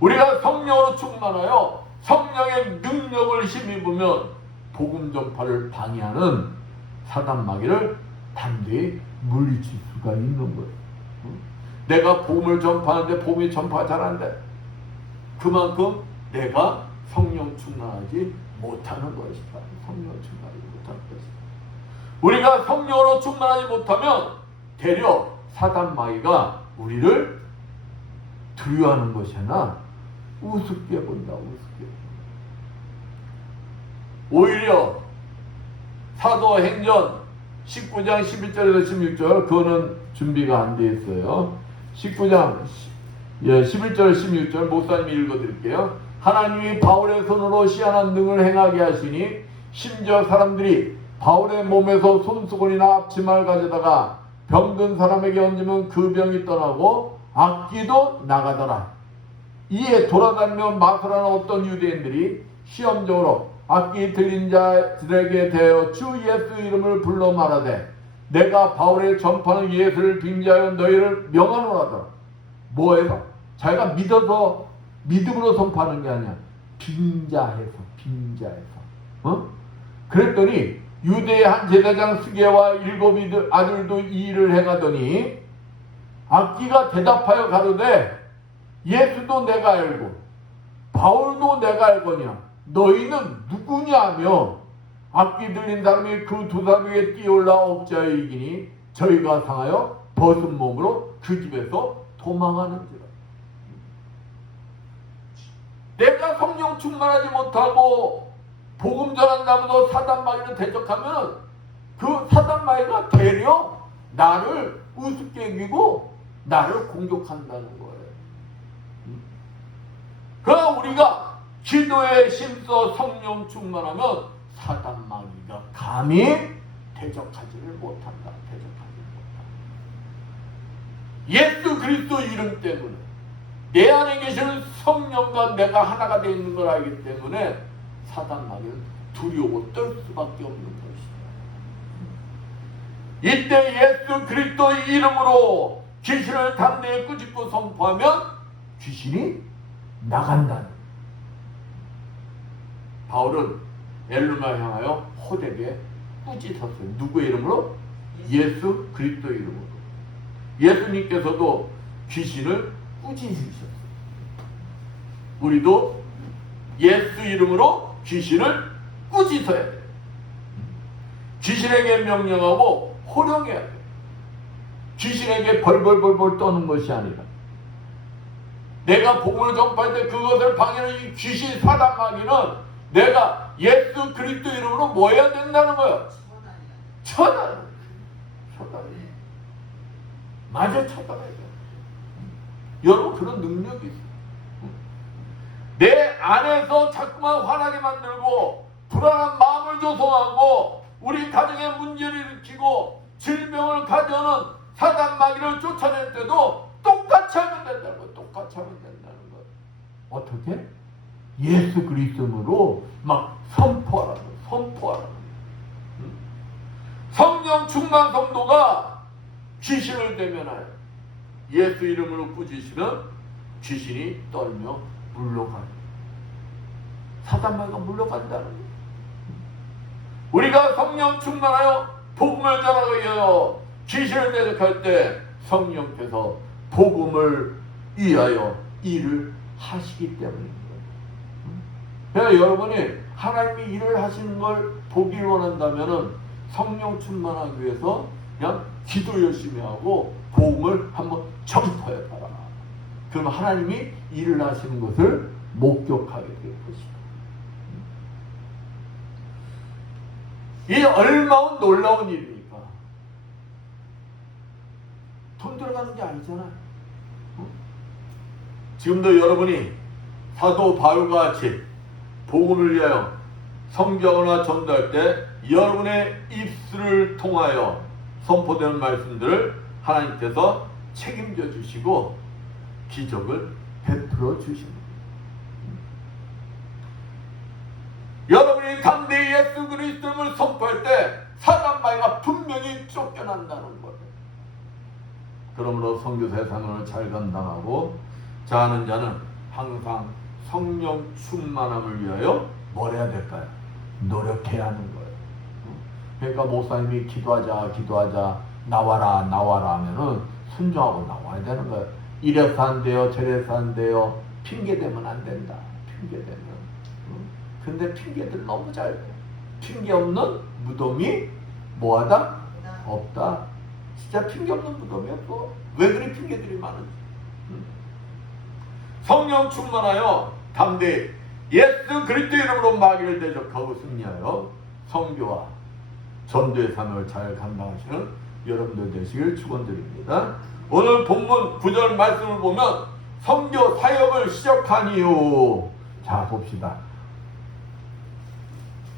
우리가 성령으로 충만하여 성령의 능력을 힘입으면 복음 전파를 방해하는 사단 마귀를 담대히 물리칠 수가 있는 거예요. 내가 복음을 전파하는데 복음이 전파가 잘 안 돼. 그만큼 내가 성령 충만하지 못하는 것이다. 성령 충만하지 못하는 것이다. 우리가 성령으로 충만하지 못하면 되려 사단 마귀가 우리를 두려워하는 것이 아니라 우습게 본다. 우습게 본다. 오히려 사도행전 19장 11절에서 16절 그거는 준비가 안 돼 있어요. 19장 11절 16절 목사님이 읽어드릴게요. 하나님이 바울의 손으로 희한한 등을 행하게 하시니 심지어 사람들이 바울의 몸에서 손수건이나 앞치마를 가져다가 병든 사람에게 얹으면 그 병이 떠나고 악기도 나가더라. 이에 돌아다니며 마술하는 어떤 유대인들이 시험적으로 악기 들린 자들에게 대하여 주 예수 이름을 불러 말하되 내가 바울의 전파하는 예수를 빙자하여 너희를 명하노라더라. 뭐예요? 자기가 믿어서 믿음으로 선포하는 게 아니야. 빙자해서. 그랬더니 유대의 한 제사장 스게와 7 아들도 이 일을 행하더니 악기가 대답하여 가로되 예수도 내가 알고 바울도 내가 알거니와 너희는 누구냐며 악기 들린 사람이 그 두 사람 위에 뛰어올라 억제하여 이기니 저희가 상하여 벗은 몸으로 그 집에서 도망하는지라. 내가 성령 충만하지 못하고 복음 전한다면서 사단 마귀를 대적하면 그 사단 마귀가 되려 나를 우습게 여기고 나를 공격한다는 거예요. 그러나 우리가 기도에 힘써 성령 충만하면 사단 마귀가 감히 대적하지를 못한다. 예수 그리스도 이름 때문에 내 안에 계시는 성령과 내가 하나가 되어 있는 걸 알기 때문에 사단 마귀는 두려워 떨 수밖에 없는 것이다. 이때 예수 그리스도 이름으로 귀신을 담대히 꾸짖고 선포하면 귀신이 나간다는. 바울은 엘루마 향하여 호되게 꾸짖었어요. 누구의 이름으로? 예수 그리스도 이름으로. 예수님께서도 귀신을 꾸짖으셨어요. 우리도 예수 이름으로 귀신을 꾸짖어야 돼요. 귀신에게 명령하고 호령해야 돼요. 귀신에게 벌벌벌벌 떠는 것이 아니라 내가 복음을 전파할 때 그것을 방해하는 이 귀신 사단 마귀는 내가 예수 그리스도 이름으로 뭐 해야 된다는 거예요? 처단. 맞아, 처단해야 돼. 여러분 그런 능력이 있어요. 내 안에서 자꾸만 화나게 만들고 불안한 마음을 조성하고 우리 가정에 문제를 일으키고 질병을 가져오는 사단 마귀를 쫓아낼 때도 똑같이 하면 된다는 거예요. 똑같이 하면 된다는 거예요. 어떻게? 예수 그리스도로 막 선포하라는 거예요. 성령 충만 성도가 귀신을 대면하여 예수 이름으로 꾸짖으면 귀신이 떨며 물러가요. 사단 마귀가 물러간다는 거예요. 우리가 성령 충만하여 복음을 전하기 위하여 귀신을 대적할 때 성령께서 복음을 위하여 일을 하시기 때문입니다. 그래서 여러분이 하나님이 일을 하시는 걸 보길 원한다면 성령 충만하기 위해서 그냥 기도 열심히 하고 복음을 한번 전파해봐라. 그럼 하나님이 일을 하시는 것을 목격하게 될 것이다. 이 얼마나 놀라운 일입니까? 돈 들어가는 게 아니잖아요. 지금도 여러분이 사도 바울과 같이 복음을 위하여 성경을 전도할 때 여러분의 입술을 통하여 선포되는 말씀들을 하나님께서 책임져 주시고 기적을 베풀어 주십니다. 여러분이 담대히 예수 그리스도를 선포할 때 사단 마귀가 분명히 쫓겨난다는 거예요. 그러므로 선교 세상을 잘 감당하고 자하는 자는 항상 성령 충만함을 위하여 뭘 해야 될까요? 노력해야 하는 거예요. 그러니까 목사님이 기도하자 나와라 하면은 순종하고 나와야 되는 거예요. 이래서 안 돼요, 저래서 안 돼요. 핑계 대면 안 된다. 핑계 대면. 근데 핑계들 너무 잘 돼. 핑계 없는 무덤이 뭐하다? 없다. 진짜 핑계 없는 무덤이 없어. 왜 그리 핑계들이 많은지. 성령 충만하여 담대히 예수 그리스도 이름으로 마귀를 대적하고 승리하여 성교와 전도의 사명을 잘 감당하시는 여러분들 되시길 축원드립니다. 오늘 본문 9절 말씀을 보면 성교 사역을 시작하니요. 자 봅시다.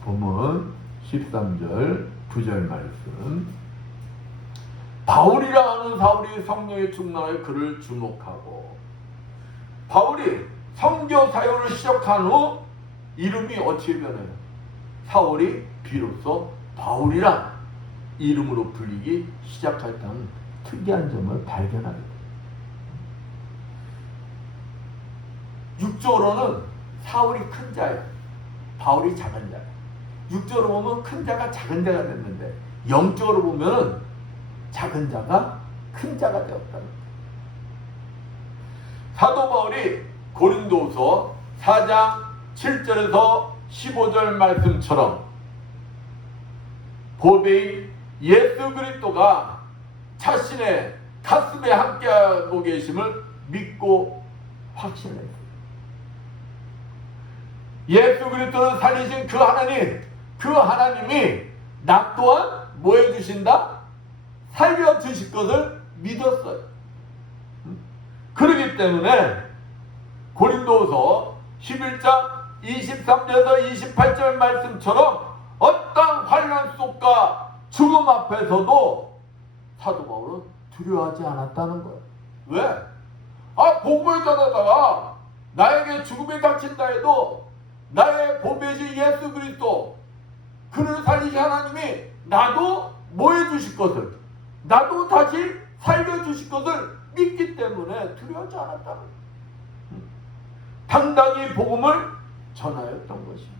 본문 13절 9절 말씀. 바울이라 하는 사울이 성령에 충만하여 그를 주목하고, 바울이 성교 사역을 시작한 후 이름이 어찌 변해요? 사울이 비로소 바울이란 이름으로 불리기 시작했다는 특이한 점을 발견하게 돼요. 육적으로는 사울이 큰 자예요. 바울이 작은 자예요. 육적으로 보면 큰 자가 작은 자가 됐는데 영적으로 보면 작은 자가 큰 자가 되었다는 거예요. 사도 바울이 고린도서 4장 7절에서 15절 말씀처럼 보배인 예수 그리스도가 자신의 가슴에 함께하고 계심을 믿고 확신했어요. 예수 그리스도를 살리신 그 하나님이 나 또한 뭐 해주신다? 살려주실 것을 믿었어요. 그렇기 때문에 고린도서 11장 23절에서 28절 말씀처럼 어떤 환난 속과 죽음 앞에서도 사도 바울은 두려워하지 않았다는 거예요. 왜? 복음을 전하다가 나에게 죽음이 닥친다 해도 나의 보배신 예수 그리스도 그를 살리신 하나님이 나도 뭐 해주실 것을, 나도 다시 살려주실 것을 믿기 때문에 두려워하지 않았다는 거예요. 당당히 복음을 전하였던 것입니다.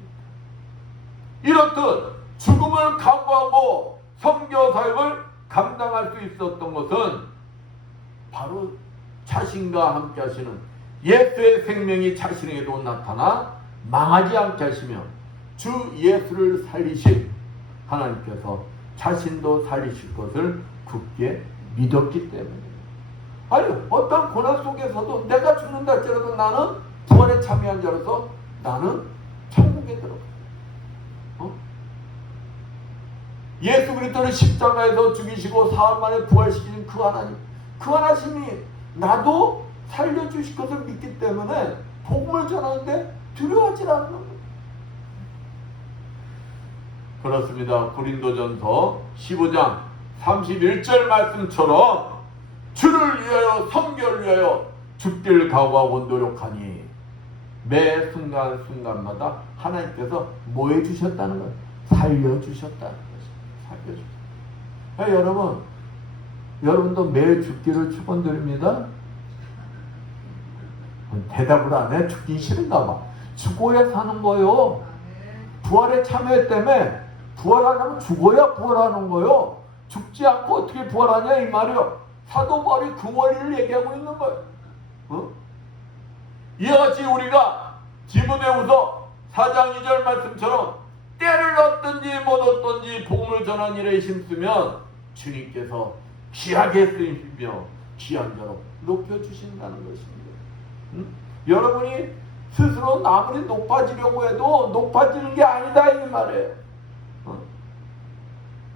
이렇듯 죽음을 각오하고 선교 사역을 감당할 수 있었던 것은 바로 자신과 함께 하시는 예수의 생명이 자신에게도 나타나 망하지 않게 하시며 주 예수를 살리신 하나님께서 자신도 살리실 것을 굳게 믿었기 때문입니다. 아니 어떤 고난 속에서도 내가 죽는다 할지라도 나는 부활에 참여한 자로서 나는 천국에 들어가. 예수 그리스도를 십자가에서 죽이시고 사흘 만에 부활시키신 그 하나님이 나도 살려주실 것을 믿기 때문에 복음을 전하는데 두려워하지 않는 거예요. 그렇습니다. 고린도전서 15장 31절 말씀처럼 주를 위하여 선교를 위하여 죽기를 각오하고 노력하니 매 순간순간마다 하나님께서 뭐 해주셨다는 거예요? 살려주셨다는 것입니다. 살려주셨다. 여러분도 매 죽기를 축원드립니다. 대답을 안 해? 죽기 싫은가 봐. 죽어야 사는 거요. 부활에 참여했다며. 부활하려면 죽어야 부활하는 거요. 죽지 않고 어떻게 부활하냐 이 말이요. 사도 바울이 그 원리를 얘기하고 있는 거예요. 이와 같이 우리가 디모데후서 4장 2절 말씀처럼 때를 얻든지 못 얻든지 복음을 전한 일에 힘쓰면 주님께서 귀하게 쓰이며 귀한 자로 높여주신다는 것입니다. 여러분이 스스로 아무리 높아지려고 해도 높아지는 게 아니다 이 말이에요.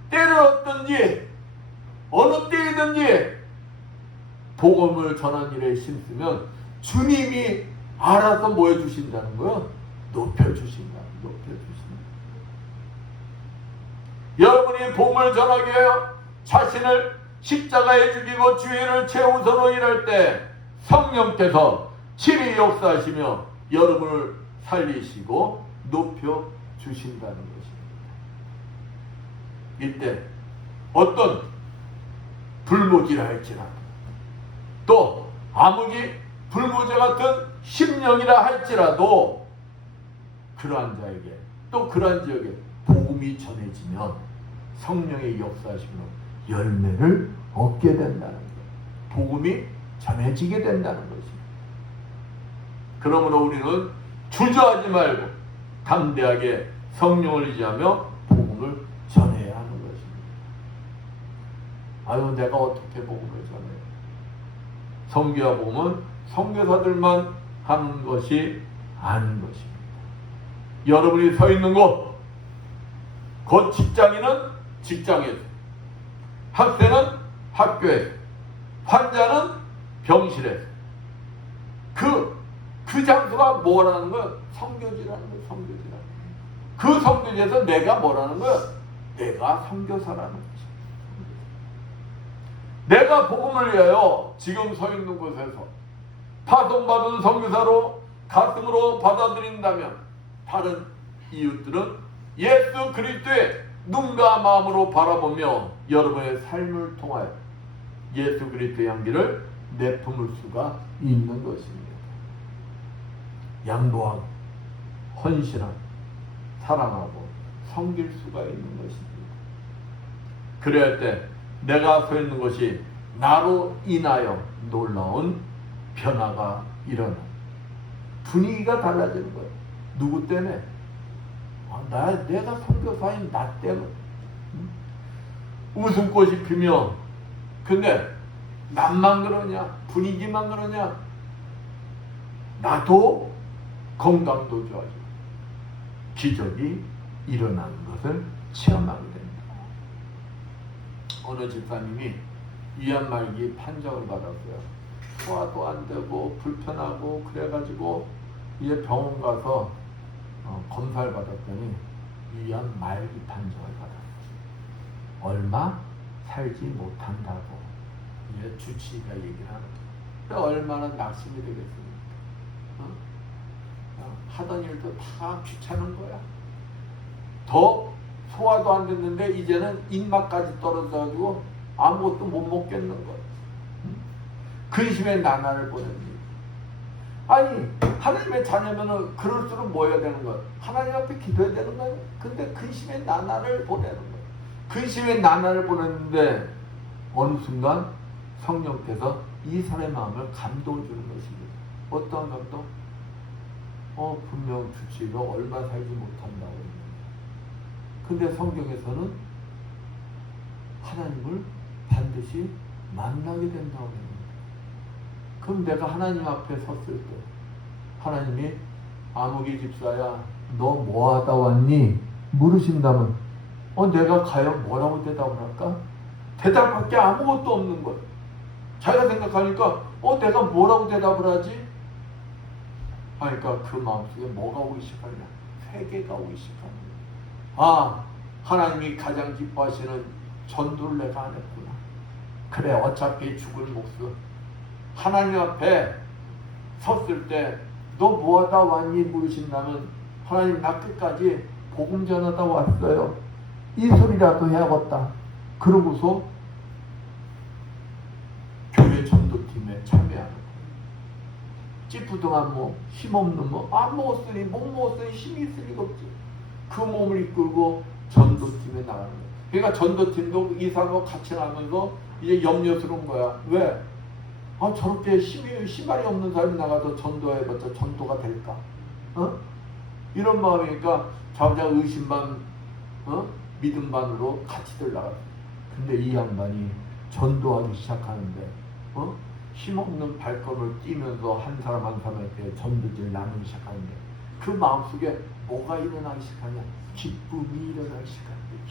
때를 얻든지 어느 때이든지 복음을 전한 일에 힘쓰면 주님이 알아서 뭐 해주신다는 거예요? 높여주신다. 여러분이 복음을 전하기 위하여 자신을 십자가에 죽이고 주의를 최우선으로 일할 때 성령께서 친히 역사하시며 여러분을 살리시고 높여주신다는 것입니다. 이때 어떤 불모지라 할지라도 또 아무리 불모자 같은 심령이라 할지라도 그러한 자에게 또 그러한 지역에 복음이 전해지면 성령의 역사하심으로 열매를 얻게 된다는 것. 복음이 전해지게 된다는 것입니다. 그러므로 우리는 주저하지 말고 담대하게 성령을 의지하며 복음을 전해야 하는 것입니다. 아유, 내가 어떻게 복음을 전해요? 선교와 복음은 선교사들만 하는 것이 아닌 것입니다. 여러분이 서 있는 곳, 곧 직장인은 직장에서, 학생은 학교에서, 환자는 병실에서, 그 장소가 뭐라는 거야? 선교지라는 거야. 선교지라는 거야. 그 선교지에서 내가 뭐라는 거야? 내가 선교사라는 거지. 내가 복음을 위하여 지금 서 있는 곳에서 파송받은 선교사로 가슴으로 받아들인다면 다른 이웃들은 예수 그리스도의 눈과 마음으로 바라보며 여러분의 삶을 통하여 예수 그리스도의 향기를 내품을 수가 있는 것입니다. 양보하고 헌신하고 사랑하고 섬길 수가 있는 것입니다. 그래야 할 때 내가 서 있는 것이 나로 인하여 놀라운 변화가 일어나 분위기가 달라지는 거예요. 누구 때문에? 내가 선교사인 나 때문에. 웃음꽃이 피면 근데 남만 그러냐? 분위기만 그러냐? 나도 건강도 좋아지고 기적이 일어나는 것을 체험하게 됩니다. 어느 집사님이 위암말기 판정을 받았어요. 소화도 안 되고 불편하고 그래가지고 이제 병원 가서 검사를 받았더니 위암말기 판정을 받았어요. 얼마 살지 못한다고 이제 주치의가 얘기를 하는 거예요. 얼마나 낙심이 되겠습니까? 하던 일도 다 귀찮은 거야. 더 소화도 안 됐는데 이제는 입맛까지 떨어져가지고 아무것도 못 먹겠는 거야. 근심의 나날을 보냅니다. 아니 하나님의 자녀면은 그럴수록 뭐 해야 되는 거야? 하나님 앞에 기도해야 되는 거야. 근데 근심의 나날을 보내는 거야. 근심의 나날을 보냈는데 어느 순간 성령께서 이 사람의 마음을 감동을 주는 것입니다. 어떠한 감동? 분명 주치의가 얼마 살지 못한다고 했는데 근데 성경에서는 하나님을 반드시 만나게 된다고 합니다. 그럼 내가 하나님 앞에 섰을 때 하나님이 아무개 집사야 너 뭐하다 왔니? 물으신다면 내가 과연 뭐라고 대답을 할까? 대답할 게 아무것도 없는 거예요. 자기가 생각하니까 내가 뭐라고 대답을 하지? 그러니까 그 마음속에 뭐가 오기 시작하냐? 회개가 오기 시작하는 거예요. 하나님이 가장 기뻐하시는 전도를 내가 안 했구나. 그래 어차피 죽을 목숨 하나님 앞에 섰을 때 너 뭐하다 왔니? 물으신다면 하나님 나 끝까지 복음 전하다 왔어요. 이 소리라도 해야겠다. 그러고서 교회 전도팀에 참여하는 거예요. 찌푸둥한 몸, 힘없는 몸, 안 먹었으니 못 먹었으니 힘이 있을 리가 없지. 그 몸을 이끌고 전도팀에 나가는 거예요. 그러니까 전도팀도 이 사람과 같이 나가면서 이제 염려스러운 거야. 왜? 저렇게 힘발이 없는 사람이 나가서 전도해봤자 전도가 될까? 이런 마음이니까 자기가 의심 반, 믿음 반으로 같이들 나가요. 근데 이 양반이 전도하기 시작하는데, 힘없는 발걸음을 뛰면서 한 사람 한 사람에게 전도지를 나누기 시작하는데 그 마음속에 뭐가 일어나기 시작하냐? 기쁨이 일어나기 시작하는데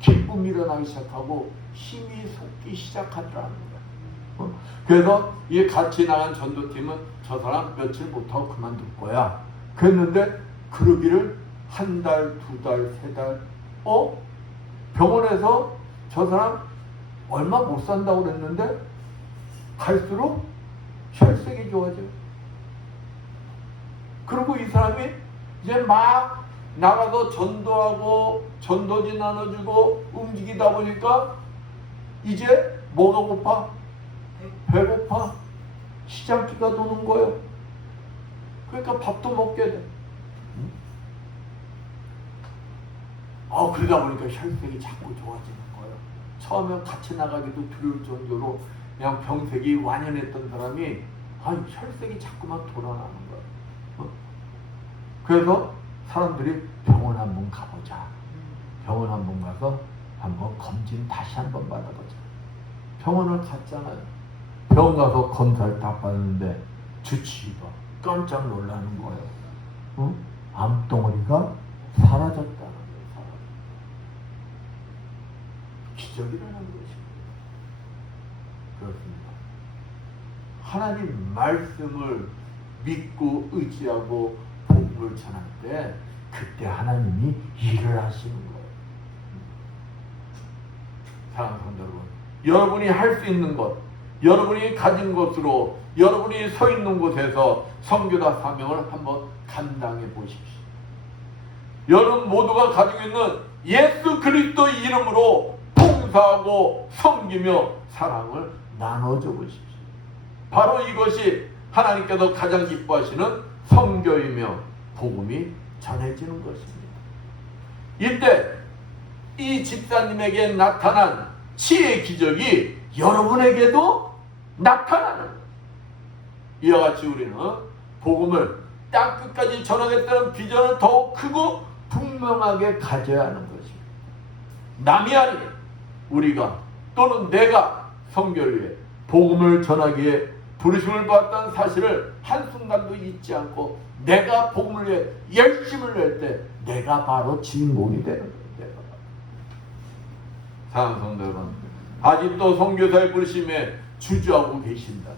기쁨이 일어나기 시작하고 힘이 솟기 시작하더라는 거야. 그래서 이 같이 나간 전도팀은 저 사람 며칠 못하고 그만둘 거야. 그랬는데 그러기를 한 달, 두 달, 세 달, 병원에서 저 사람 얼마 못 산다고 그랬는데 갈수록 혈색이 좋아져. 그리고 이 사람이 이제 막 나가서 전도하고 전도지 나눠주고 움직이다 보니까 이제 뭐가 고파? 배고파. 시장기가 도는 거예요. 그러니까 밥도 먹게 돼. 그러다 보니까 혈색이 자꾸 좋아지는 거예요. 처음에 같이 나가기도 두려울 정도로 그냥 병색이 완연했던 사람이 혈색이 자꾸만 돌아나는 거예요. 그래서 사람들이 병원 한번 가보자. 병원 한번 가서 한번 검진 다시 한번 받아보자. 병원을 갔잖아요. 병원 가서 검사를 다 받았는데 주치의가 깜짝 놀라는 거예요. 암덩어리가 사라졌다는 거예요. 기적이라는 것입니다. 그렇습니다. 하나님 말씀을 믿고 의지하고 복음을 전할 때 그때 하나님이 일을 하시는 거예요. 사랑하는 성도 여러분, 여러분이 할 수 있는 것, 여러분이 가진 것으로 여러분이 서 있는 곳에서 선교다 사명을 한번 감당해 보십시오. 여러분 모두가 가지고 있는 예수 그리스도 이름으로 봉사하고 섬기며 사랑을 나눠줘 보십시오. 바로 이것이 하나님께서 가장 기뻐하시는 선교이며 복음이 전해지는 것입니다. 이때 이 집사님에게 나타난 치의 기적이 여러분에게도 나타나는 거예요. 이와 같이 우리는 복음을 땅끝까지 전하겠다는 비전을 더욱 크고 분명하게 가져야 하는 것입니다. 남이 아닌 우리가 또는 내가 선교를 위해 복음을 전하기에 부르심을 받았다는 사실을 한순간도 잊지 않고 내가 복음을 위해 열심을 낼 때 내가 바로 주인공이 되는 거예요. 사랑하는 성도 여러분, 아직도 선교사의 부르심에 주저하고 계신다.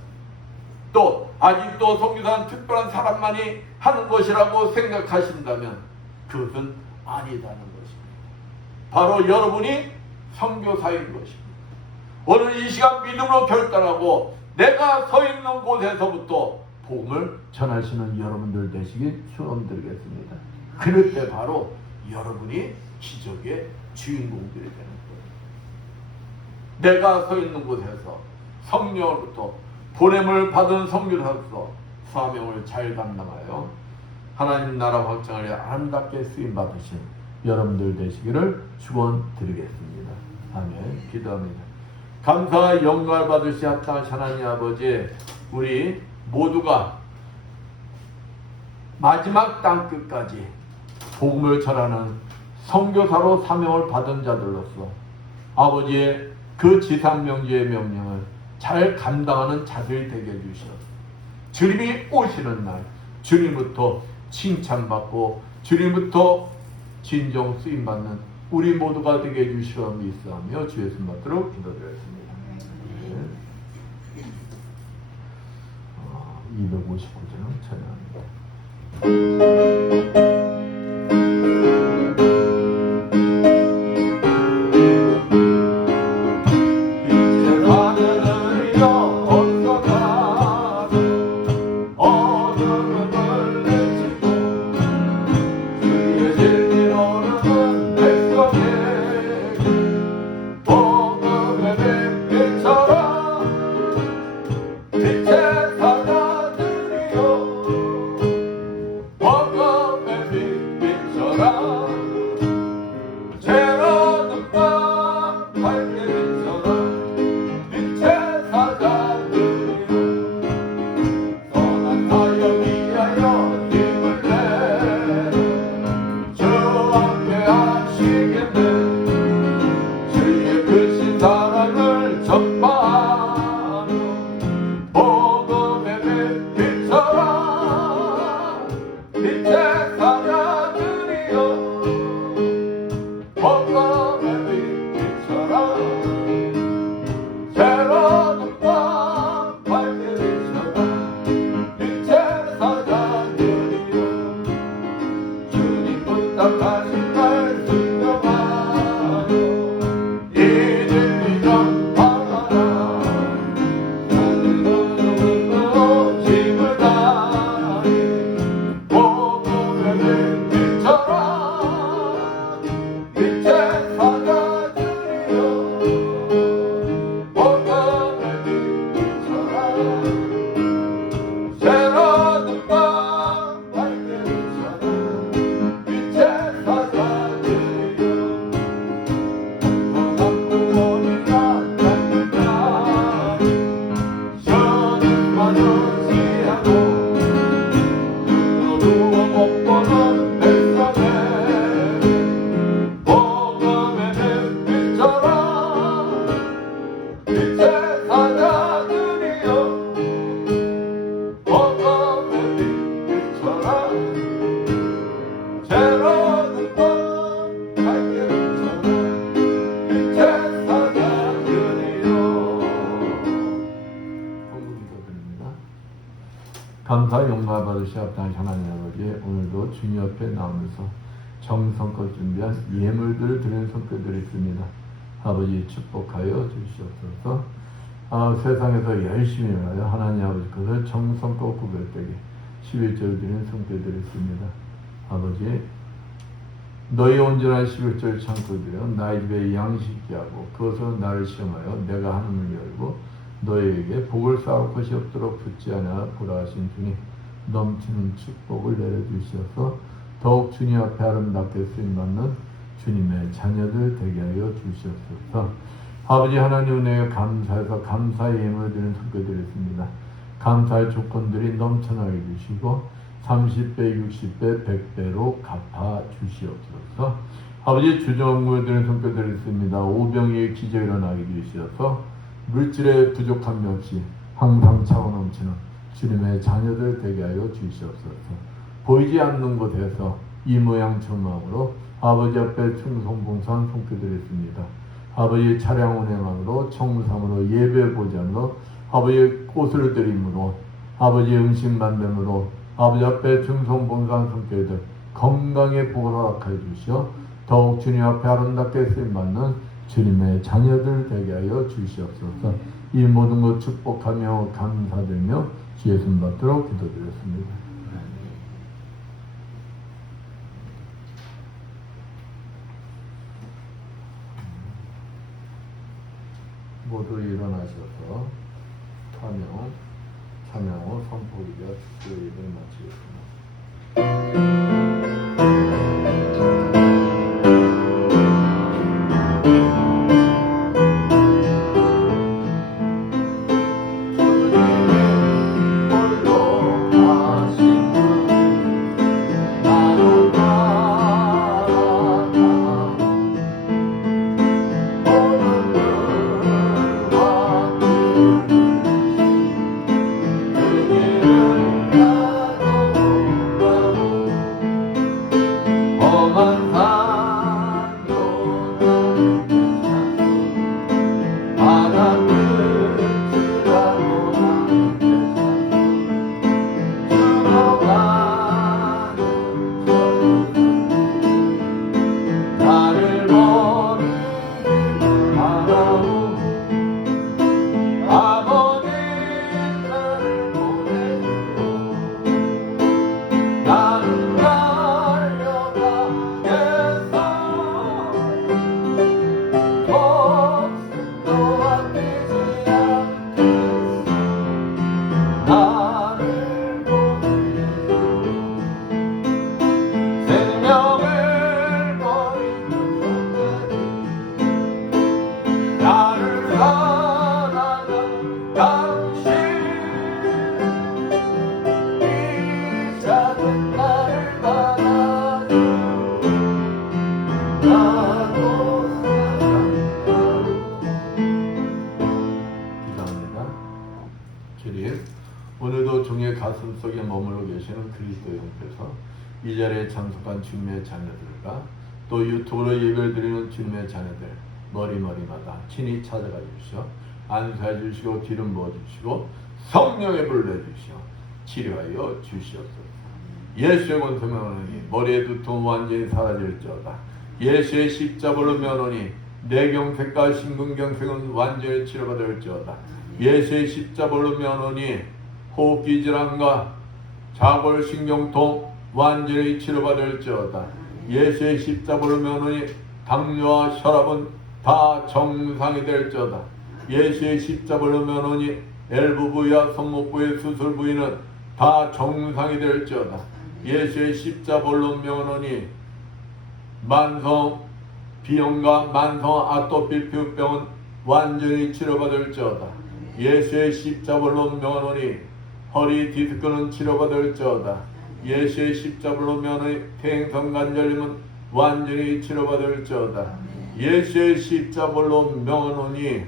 또 아직도 선교사는 특별한 사람만이 하는 것이라고 생각하신다면 그것은 아니다는 것입니다. 바로 여러분이 선교사인 것입니다. 오늘 이 시간 믿음으로 결단하고 내가 서 있는 곳에서부터 복음을 전하시는 여러분들 되시길 축원드리겠습니다. 그럴 때 바로 여러분이 기적의 주인공들이 되는 거예요. 내가 서 있는 곳에서 성령으로부터 보냄을 받은 선교사로서 사명을 잘 감당하여 하나님 나라 확장을 위해 아름답게 쓰임 받으신 여러분들 되시기를 축원드리겠습니다. 아멘. 기도합니다. 감사와 영광을 받으시 합당하신 하나님 아버지, 우리 모두가 마지막 땅끝까지 복음을 전하는 선교사로 사명을 받은 자들로서 아버지의 그 지상명제의 명령을 잘 감당하는 자들이 되게 해주시옵소서. 주님이 오시는 날 주님부터 칭찬받고 주님부터 진정 쓰임받는 우리 모두가 되게 해주시옵소서 믿사오며 주의 말씀 받도록 기도드렸습니다. 259절은 찬양합니다. 빛의 사자들이여 감사 영광 받으시옵나이다. 하나님 아버지, 오늘도 주님 앞에 나오면서 정성껏 준비한 예물들을 드리는 성도들이 있습니다. 아버지 축복하여 주시옵소서. 세상에서 열심히 일하여 하나님 아버지 것을 정성껏 구별되게 11절 드리는 성도들이 있습니다. 아버지, 너희 온전한 11절 창고들여 나의 집에 양식이 하고 그것으로 나를 시험하여 내가 하늘을 열고 너희에게 복을 쌓을 것이 없도록 붙지 않아 보라 하신 주님, 넘치는 축복을 내려주셔서 더욱 주님 앞에 아름답게 쓰임받는 주님의 자녀들 되게 하여 주시옵소서. 아버지 하나님 은혜에 감사해서 감사의 예물을 드리는 성도들이 있습니다. 감사의 조건들이 넘쳐나게 주시고 30배, 60배, 100배로 갚아 주시옵소서. 아버지 주정을 드리는 성도들이 있습니다. 오병이의 기적이 일어나게 주시어서 물질에 부족함이 없이 항상 차고 넘치는 주님의 자녀들 되게 하여 주시옵소서. 보이지 않는 곳에서 이 모양 저 마음으로 아버지 앞에 충성봉사한 성도들이 있습니다. 아버지 차량 운행함으로 청무상으로 예배 보장으로 아버지 꽃을 드림으로 아버지 음식 만듦으로 아버지 앞에 충성봉사한 성도들 건강에 복을 허락하여 주시어 더욱 주님 앞에 아름답게 쓰임받는 주님의 자녀들 되게 하여 주시옵소서. 이 모든 것 축복하며 감사드리며 주 예수님 받도록 기도드렸습니다. 모두 일어나셔서 찬양 후 선포기가 축도일을 마치겠습니다. 오늘도 종의 가슴 속에 머물러 계시는 그리스도 영께서 이 자리에 참석한 주님의 자녀들과 또 유튜브로 예배를 드리는 주님의 자녀들 머리마다 친히 찾아가 주시어 안수해 주시고 기름 부어 주시고 성령의 불을 내주시어 치료하여 주시옵소서. 예수의 권세 면하니 머리의 두통 완전히 사라질지어다. 예수의 십자벌로 면하니 뇌경색과 심근경색은 완전히 치료받을지어다. 예수의 십자벌로 면하니 호흡기 질환과 자골신경통 완전히 치료받을지어다. 예수의 십자벌로 면하니 당뇨와 혈압은 다 정상이 될지어다. 예수의 십자벌로 면하니 엘부 부위와 손목 부위의 수술 부위는 다 정상이 될지어다. 예수의 십자벌로 면하니 만성 비염과 만성 아토피 피부병은 완전히 치료받을지어다. 예수의 십자벌로 면하니 허리 디스크는 치료받을지어다. 예수의 십자벌로 면하니 퇴행성 관절염은 완전히 치료받을지어다. 예수의 십자벌로 면하니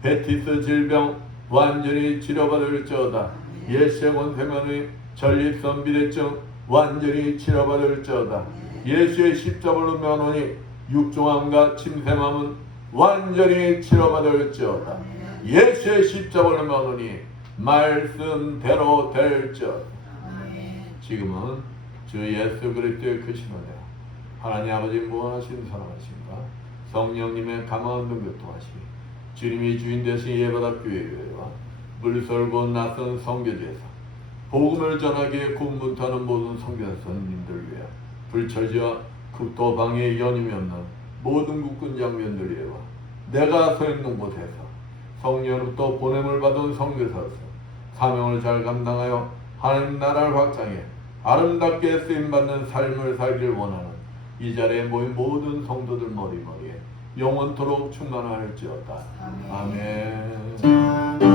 베티스 질병 완전히 치료받을지어다. 예수의 권세 면하니 전립선 비대증 완전히 치료받을지어다. 예수의 십자벌로 면하니 육종암과 침샘암은 완전히 치료받을지어다. 예수의 십자벌로 면하니 말씀대로 될지어다. 지금은 주 예수 그리스도의 크신 은혜와 하나님 아버지 무한하신 사랑하심과 성령님의 감화운동 교통하심이 주님이 주인 되신 예바다 교회와 물설고 낯선 선교지에서 복음을 전하기에 군분투하는 모든 선교사님들 위해 불처지와 국토방해의 연임이 없는 모든 국군 장병들 위해와 내가 서 있는 곳에서 성령으로부터 보냄을 받은 선교사로서 사명을 잘 감당하여 하나님 나라를 확장해 아름답게 쓰임받는 삶을 살기를 원하는 이 자리에 모인 모든 성도들 머리머리에 영원토록 충만할지어다. 아멘.